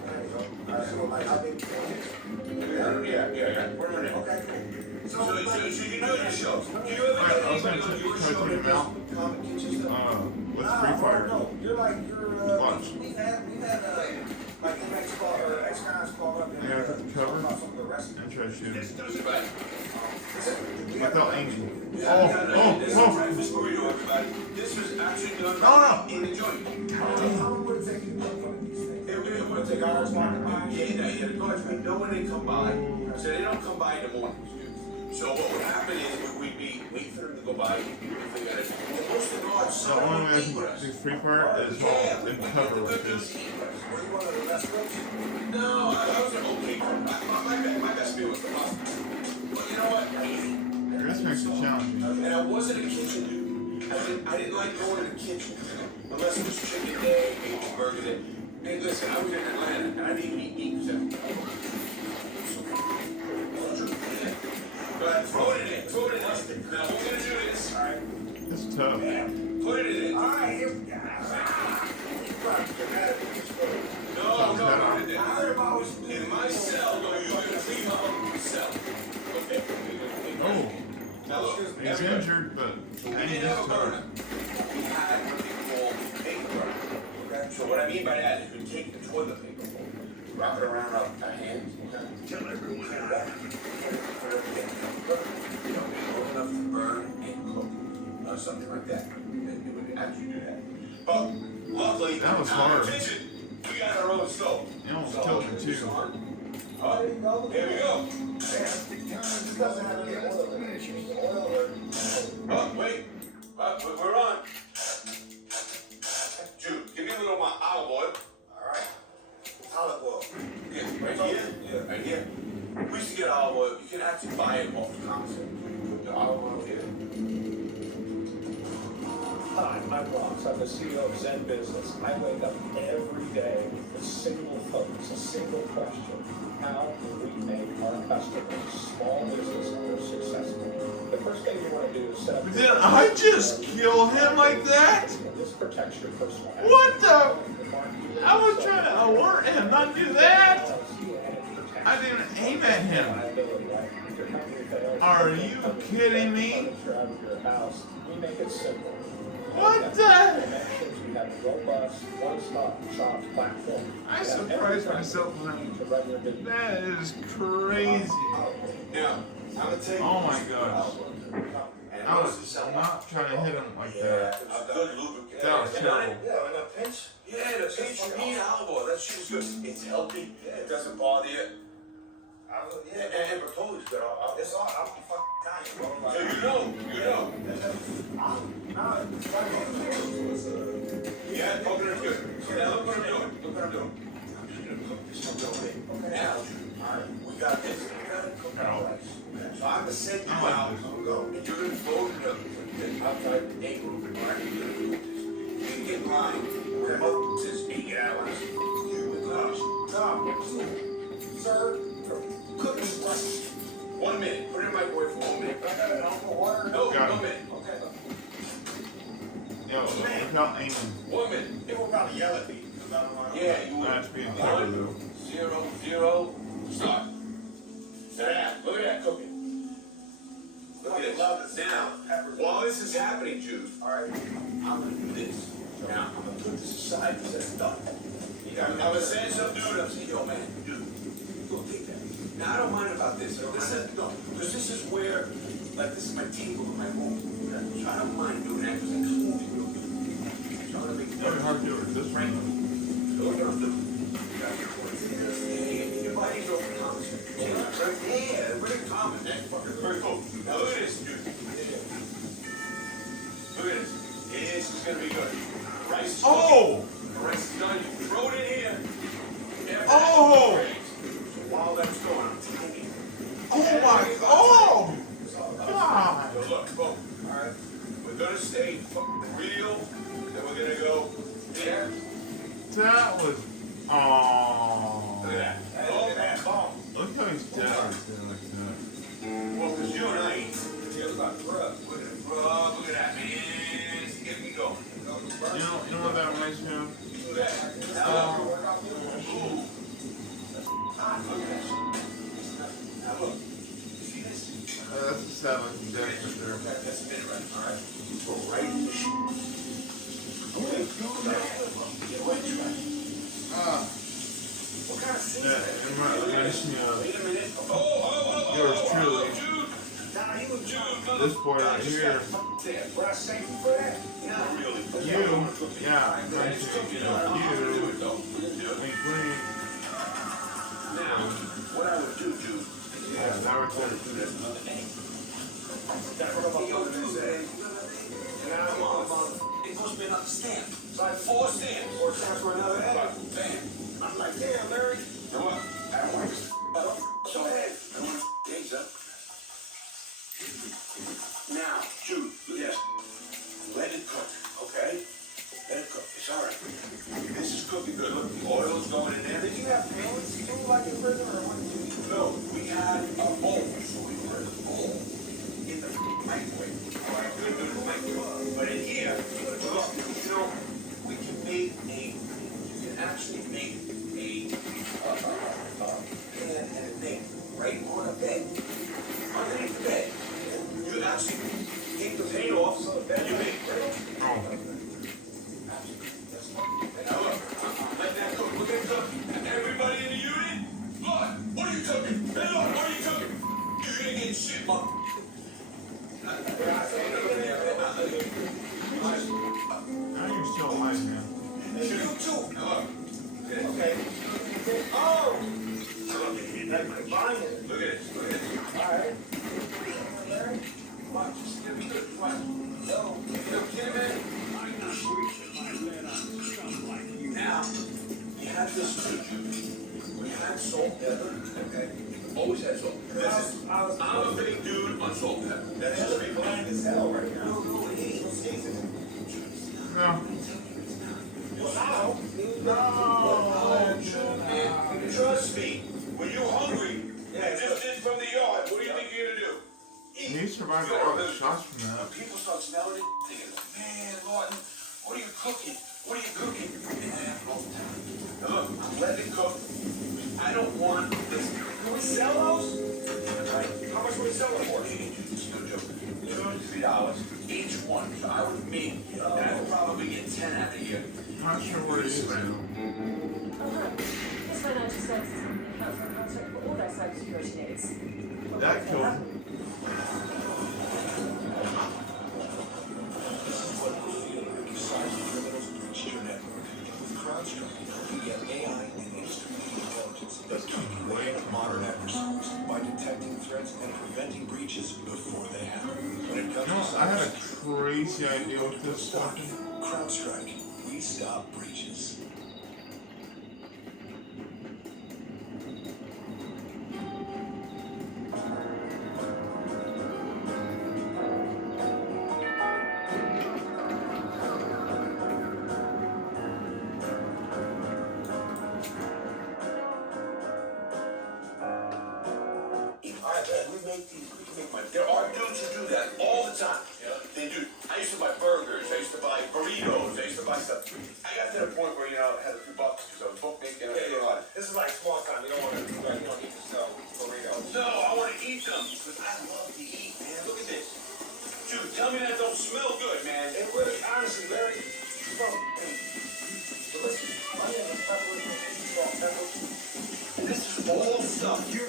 There you go. Alright, so like how big you want it? Yeah. Put them in there. Okay, cool. So you know your shows. Do you ever Alright, I get was gonna anybody on your try to show take him that out. does Convict kitchen stuff? With Free Fire. No, you're Watch. we've had like inmates call or ex-cons call up and I gotta put the cover talk about some of the rest. and try to shoot This him. does it right. Without aiming. This is Oh. breakfast burrito, everybody. This was actually done No. in the joint. How long would it take you to work one of these things? It would take hours walking by. Yeah, the guards would know when they come by. So they don't come by in the mornings, dude. So what would happen is we'd be waiting for them to go by. If they got it. Most of the guards, The some of only them way I eat with us. can do Free Fire is while in cover like this. Were you one of the best cooks? No, I was an okay cook. My best meal was the pasta. But you know what? This makes it challenging. And I wasn't a kitchen dude. I didn't like going to the kitchen, unless it was chicken day, maybe burger day. Hey, listen, I was in Atlanta and I didn't eat meat for 7 Go ahead, throw it in there. Now we're gonna do this. All right. It's tough. Put it in there. All right, here we go. No. In my cell, no, you're gonna leave my cell. Okay. Oh. Now look, He's injured, but we I need didn't this have a tough. burner. We had what they call paper burner. Okay? So what I mean by that is we take the toilet paper, wrap it around our hands, okay? Tell everyone that. Put everything in old enough to burn and cook. Something like that. It would actually do that. But luckily, That was hard. kitchen, we got our own stove. You almost killed him too. Here we go. This doesn't have any oil in it. Oil or... Oh, wait. We're on. Jude, give me a little of my olive oil. Alright. Olive oil. Yeah, right here. Yeah, right here. We used to get olive oil. You can actually buy it off the commissary. Put the olive oil here. Hi, I'm Ross. I'm the CEO of Zen Business. I wake up every day with a single focus, a single question. How do we make our customers, small businesses, successful? The first thing you want to do is set up... Did I just kill him like that? This protects your personal... What the? I was trying to alert him, not do that. I didn't aim at him. Are you kidding me? We make it simple. What the? We have a robust, one-stop shop platform. I surprised myself when that is crazy. Now, I'm gonna take Oh my gosh. I was not trying to hit him like that. a good lubricant. That was terrible. Yeah, in a pinch. Yeah, the pinch, you need olive oil. That shit is good. It's healthy. It doesn't bother you. And Bertolli's good. It's all, I'm fucking dying, bro. So you know. Yeah, coconut's good. So now look what I'm doing. I'm just gonna cook this stuff over there. Now, alright, we got this. We gotta cook our rice. So I'm gonna send you out, and you're gonna go to the outside egg room, alright? You're gonna cook this. You can get in line. The mother says 8 hours. Sir, cook this rice. 1 minute. Put it in the microwave for 1 minute. No, Got 1 it. minute. Yo, without aiming. 1 minute. They will probably yell at me. Because I don't know. Yeah, you would. That's being clever though. 0, 0, start. Now, look at that cooking. Look at this. Now, while this is happening, Jude, alright, I'm gonna do this. Now, I'm gonna put this aside because it's done. I'm gonna send some dude, I'm saying, yo man, dude, go take that. Now, I don't mind about this. Because this is where, like, this is my table in my home. So I don't mind doing that because I told you real good. So I'm gonna make Very hard to do it this range. So what I'm doing. Your body's over commissary. Yeah, very common. That's fucking very cool. Now look at this, dude. Look at this. This is gonna be good. Rice is Oh! the rice is done. You throw it in here. Oh! While that's going, I'm taking it. Oh my! Oh! God! So look, boom. Alright. We're gonna stay fucking real. Then we're gonna go there. That was. Oh. Look at that. Look at that. Bomb. Look how he's devastated like that. Well, because you and I ain't. Yeah, look at grub. Look at the grub. Look at that, man. It's getting me going. You know what that reminds me of? Look at that. Ooh. Now look. See this? That's a sad looking deck right there. That's a minute, right? All right. Go right. Okay. Get away from that. What kind of scene? Yeah, it reminds me of Wait a minute. yours truly. Jude. Nah, he was Jude. This boy right here. Brass safety for that? Yeah, really. You, yeah, I'm saying, you, wink, wink. Now, what I would do, Jude. Yeah, now we're going to do this. That's what I'm going to say. Come on, it must be another stamp. It's like 4 stamps. 4 stamps for another egg. Bam. I'm like, damn, Larry. You know what? I don't want to. Go ahead. I want to eggs up. Now, Jude, look at this. Let it cook, okay? Let it cook. It's all right. This is cooking good. Look, the oil's going in there. Did you have pans? Did you like in prison or what did you eat? No, we had a bowl. So we put a bowl in the microwave. All right, good, good microwave. But in here, look, you know, we can make you can actually make a pan and a thing right on a bed. Underneath the bed. You actually take the paint off so the bed you make right. Oh. Now look, let that cook. Look at it cook. Everybody in the unit, look, what are you cooking? Hey, look, what are you cooking? You ain't getting shit, look. Now you're still alive, man. You too. Now look. Okay. Oh! Look, like my vine. Look at this. Look at this. All right. Larry, watch. Just give me good. Watch. No. You kidding, man? I'm not sweet. I let on stuff like you. Now, you have this too. We had salt pepper. Okay. Always had salt. I'm a big dude on salt pepper. That's just me blind as hell right now. No. No, man. Trust me. When you're hungry, just in from the yard, what do you think you're gonna do? He survived all the shots from that. People start smelling it, thinking, man, Lawton, what are you cooking? What are you cooking? Now look, I'm letting it cook. I don't want this. Can we sell those? Right. How much will we sell them for? It's no joke. $2 $3 each one. So I would make, and I could probably get 10 out of here. I'm not sure where he is right now. This financial services company accounts for a contract for all their cybersecurity needs. That killed him. You get AI and instant intelligence that's keeping away modern adversaries by detecting threats and preventing breaches before they happen. When it comes to I had a crazy idea with this stuff. CrowdStrike, we stop breaches. There are dudes who do that all the time. Yeah. They do. I used to buy burgers. I used to buy burritos. I used to buy stuff. I got to the point where, you know, I had a few bucks because I was book making. This is like small time. You don't want to, you don't need to sell burritos. No, I want to eat them because I love to eat, man. Look at this. Dude, tell me that don't smell good, man. It really, honestly, Larry, listen, my name is Pepper. This is all stuff you're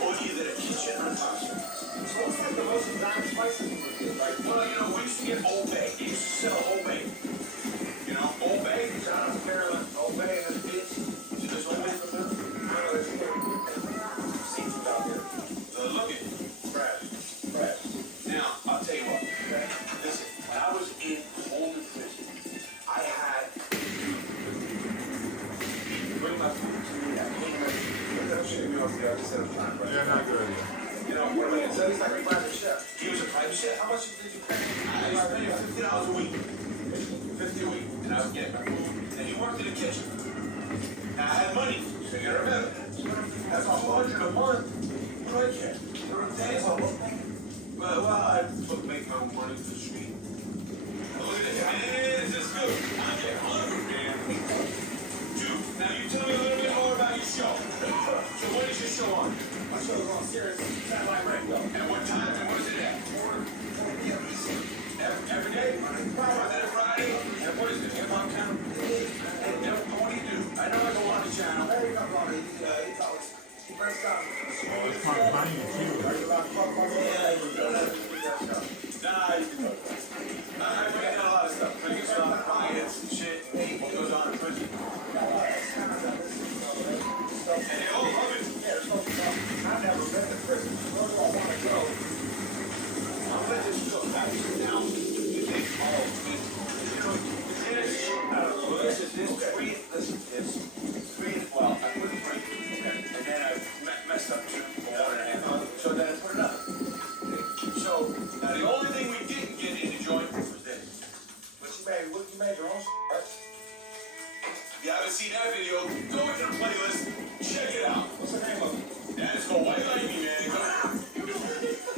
or either the kitchen or hospital. So it's like the most exotic spices you would get, right? Well, you know, we used to get Old Bay. They used to sell Old Bay. You know, Old Bay. Shout out to Carolyn. Old Bay and this bitch. You just Old Bay from there? I know there's seafood out here. Look at it. Fresh. Now, I'll tell you what. Listen, when I was in Coleman prison, I had bring my food to me. Yeah, not good. You know, what am I say? He's like a private chef. He was a private chef. How much did you pay? I was paying $50 a week. 50 a week. and I would get her food. And he worked in the kitchen. And I had money to get her better. That's $100 a month. What do I care? You know what I'm saying? Well, I make my own money for the street. Look at this, man. This is good. I get hungry, man. Dude, now you tell me a little bit more about your show. So what is your show on? My show's on Sirius Satellite Radio. At what time and what is it at? 4 p.m. Eastern. Every day? Monday Friday? And what is it? Hip Hop Channel? And what do you do? I know I go on the channel. Hey, come on, he talks. First time. Oh, it's kind of funny too. Are you about to fuck on me? Yeah, you do. Nah, I forget a lot of stuff. Cricket stuff, clients, and shit. What goes on in prison. And they all love it. I've never been to prison. Where do I want to go? I'll let this go. Now, you think, oh, this is free. Listen, it's free. Well, I put it free. And then I messed up too for 1.5 months. So then I put it up. So, now the only thing we didn't get in the joint was this. What you made your own right? If you haven't seen that video, go into the playlist, check it out. What's the name of it? That is called White Lightning, man.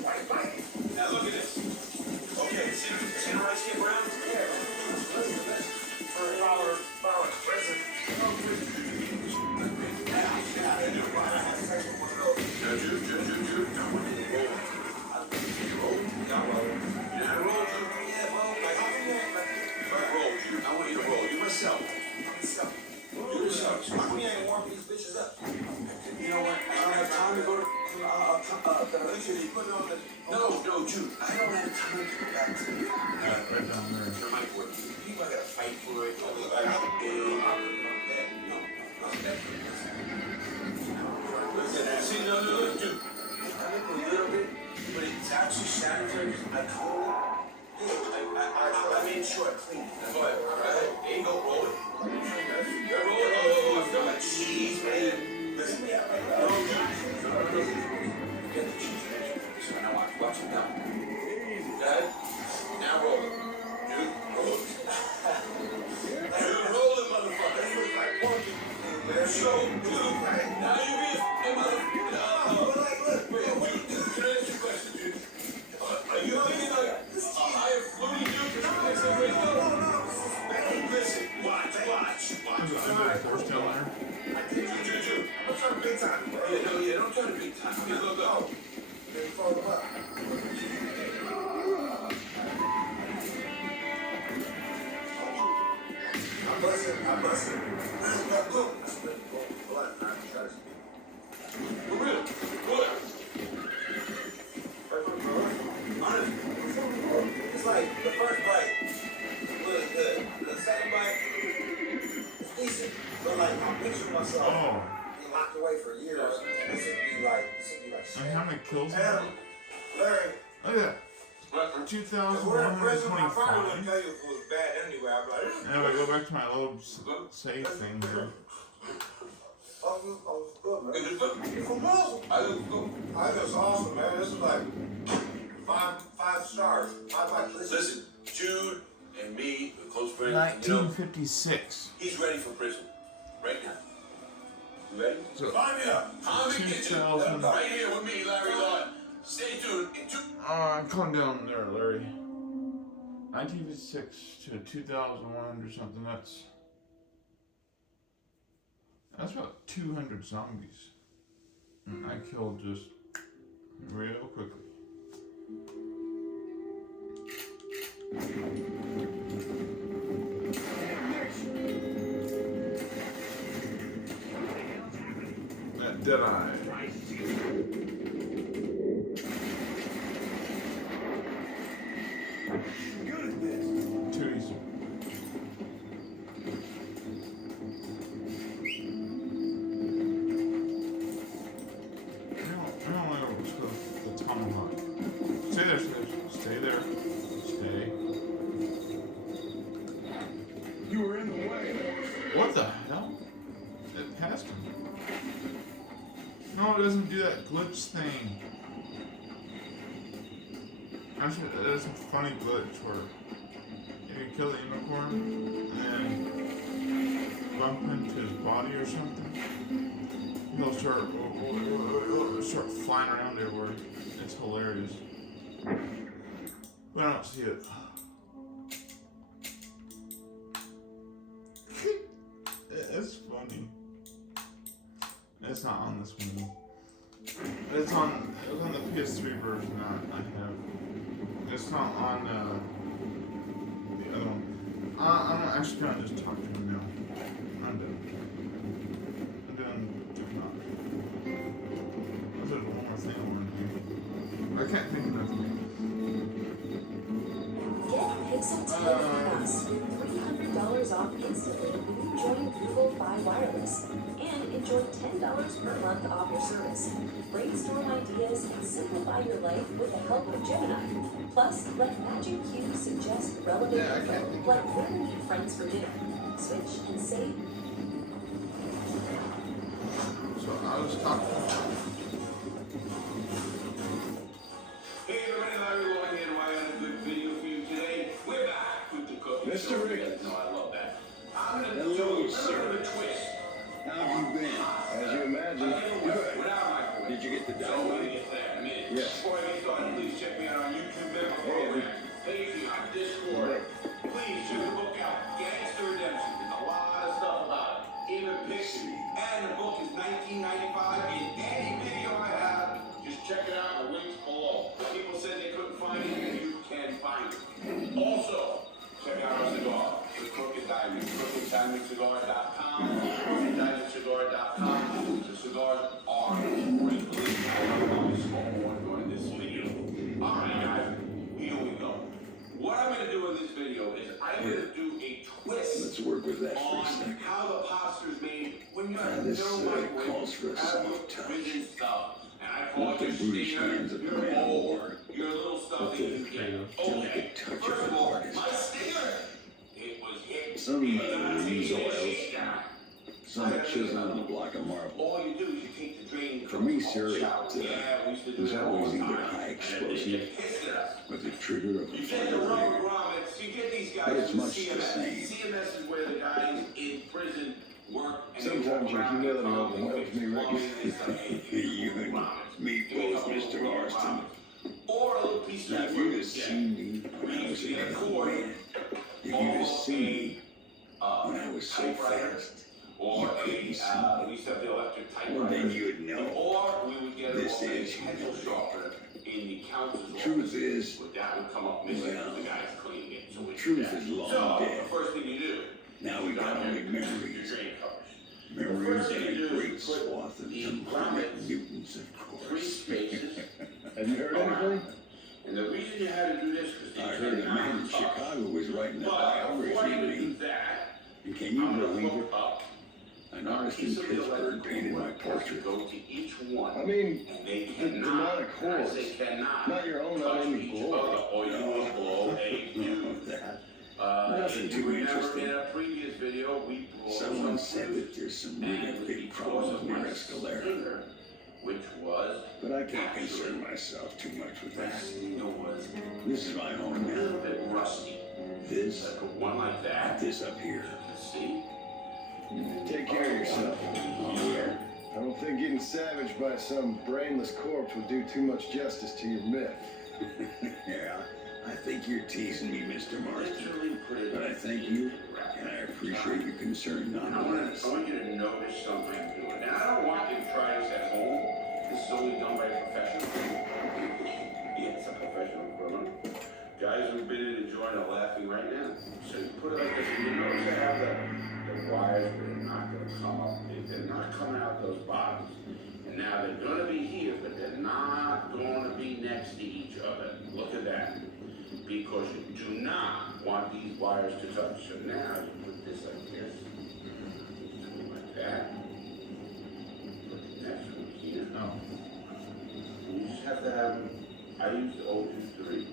White Lightning. Now look at this. Okay, see the right skip around? Yeah. Listen. For $1 prison. I want you to roll. You myself. You yourself. How come you ain't warm these bitches up? You know what? I don't have time to go to make sure they put it on the... No, Jude. I don't have time to go back to the... Right down there. Your mic work. People gotta fight for it. I got to do it. No. Listen, see, no, Jude. I look a little bit, but it's actually sanitary. I told it. I made sure I cleaned it. Go ahead. There you go. Roll it. Roll it. Oh, I feel like cheese, man. Listen, no. Get the cheese. So now watch it now. Got it? Now roll it. Dude, roll it. Dude, roll it, motherfucker. You look like porky. So, dude, now you be a motherfucker. Dude, can I ask you a question, dude? Are you being like a higher fluty dude? Listen, watch. First down there. Dude. I'm trying to big time. Yeah, don't try to big time. Okay, look. Then fold them up. I busted. For real. What? It's like the first bite was really good. The second bite is decent. But like I'm picturing myself being locked away for years. And this would be like And how many kills? Larry. Look at that. 2,125. I probably wouldn't tell you if it was bad anyway. I'd be like, And if I go back to my little save thing here. oh, it's good, man. It's from Muslim. I look good. I think it's awesome, man. This is like five stars. Listen, Jude and me, the close friends, 1956. he's ready for prison. Right now. You ready? So, Find me up. I'm gonna get you. 2000. Right here with me, Larry Lord. Stay tuned. Come down there, Larry. 1956 to 2001 or something. That's about 200 zombies. And I killed just real quickly. That Deadeye. Too easy. I don't know what's the tomahawk. Stay there. Stay. You were in the way. What the hell? It passed him. No, it doesn't do that glitch thing. Actually, that's a funny glitch where if you kill the unicorn and bump into his body or something, he'll start flying around everywhere. It's hilarious. But I don't see it. It's funny. It's not on this one. It was on the PS3 version that I have. It's not on the other one. I'm actually gonna just talk to him now. I'm done. I'm doing TikTok. There's one more thing I want to do. I can't think of nothing. Get Pixel TV Plus with $300 off instantly when you join Google Fi Wireless. And enjoy $10 per month off your service. Brainstorm ideas and simplify your life with the help of Gemini. Plus, let Magic Cube suggest relevant info, like where to meet friends for dinner. Switch and save. So I was talking. Hey everybody, Larry Long here. I have a good video for you today. We're back with the cooking Mr. show. Ricketts. You guys know I love that. I'm gonna Hello, do a sir. little bit of twist. How have you been? As you imagine. Good. Did you get the download? Yes. Before I get started, please check me out on YouTube member program, Patreon, Discord. Please check the book out, Gangster Redemption. There's a lot of stuff about it, even pictures. And the book is $19.95 in any video I have. Just check it out. The links below. People said they couldn't find it, and you can find it. Also, check out our cigar, the Crooked Diamond, CrookedDiamondCigar.com, CrookedDiamondCigar.com. The cigars are great. During this video. Alright guys, here we go. What I'm going to do in this video is I'm going to do a twist. Let's work with that for a on second. how the pasta is made when you have This no microwave, calls for a soft touch. vision stuff. And I call Not it the your brutish stinger, hands of the your man of bowl, war, your little stuff but that the you get. delicate Okay, touch of first an of all, artist. my stinger. It was hit. Some use oils, Down. some are chiseled on a block of marble. All you do is you take the drain. For me, sir, it Yeah, we used to do was that all always the either time. high And explosive they pissed at us. with the trigger of a You get the fire rubber blade. grommets, you get these guys But it's from much the CMS. same. CMS is where the guys in prison work and Sometimes they walk your around humility and overwhelms fix me, Ricky. plumbing and stuff. You and me both, Mr. Marston. Or a little piece Now, of if you'd have seen me when I was a young man, if you'd have seen me when I was so fast, or you couldn't see we used to have the electric typewriter. well, then you'd know. Or we would get This a is pencil humility. sharpener in the counter's office. Truth is, But that would come up missing well, if the guy's cleaning it. So we truth did that. is long so, dead. the first thing you do, Now we got only your memories. drain covers. Memories thing and you a do great is put swath of the component grommets, mutants, of 3 course. spaces. Have you heard anything? And the reason you had to do this because I heard a man in Chicago was writing a But biography before you of do me. that, And can you I'm gonna believe hook it? up An a artist in piece of the Pittsburgh electrical painted my cord has to portrait. go to each one. I mean, And they the cannot, demonic and I hordes. say cannot, Not your own touch unending each glory. other, or you will blow a fuse. That. If Nothing you too remember interesting. in a previous video, we brought Someone some said that there's some really and big because problems of near my Escalera. stinger, which was But I can't concern myself too much with my that. stinger was This is my home a little now. bit rusty. This, So I put one like that. this up here. See? Take care of yourself. Here. I don't think getting savaged by some brainless corpse would do too much justice to your myth. Yeah, I think you're teasing me, Mr. Marston. Literally put it But I thank you, and I appreciate your concern I nonetheless. want you to notice something I'm doing. And I don't want you to try this at home. This is only done by a professional. Yes, a professional criminal. Guys who've been in the joint are laughing right now. So you put it like this, and you notice I have the wires, but they're not going to come up. They're not coming out those bottoms. And now they're going to be here, but they're not going to be next to each other. Look at that. Because you do not want these wires to touch. So now you put this like this. Like that. Put the next one here. Oh. You just have to have, I use the 023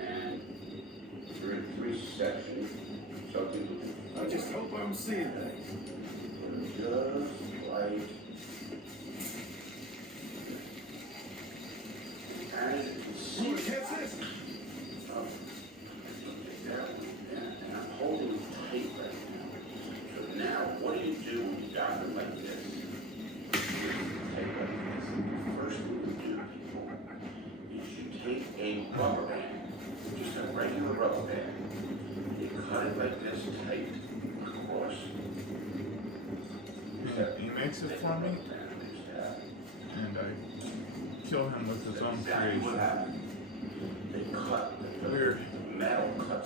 and three sections. So people I just hope I'm seeing that. just like, and Who gets this? take that one Now, what do you do when you got them like this? Take like this. First thing you do, people, is you take a rubber band, just a regular rubber band, you cut it like this tight across. He makes it for me, and I kill him with his own Exactly what creation. happened. They cut the Weird. metal cut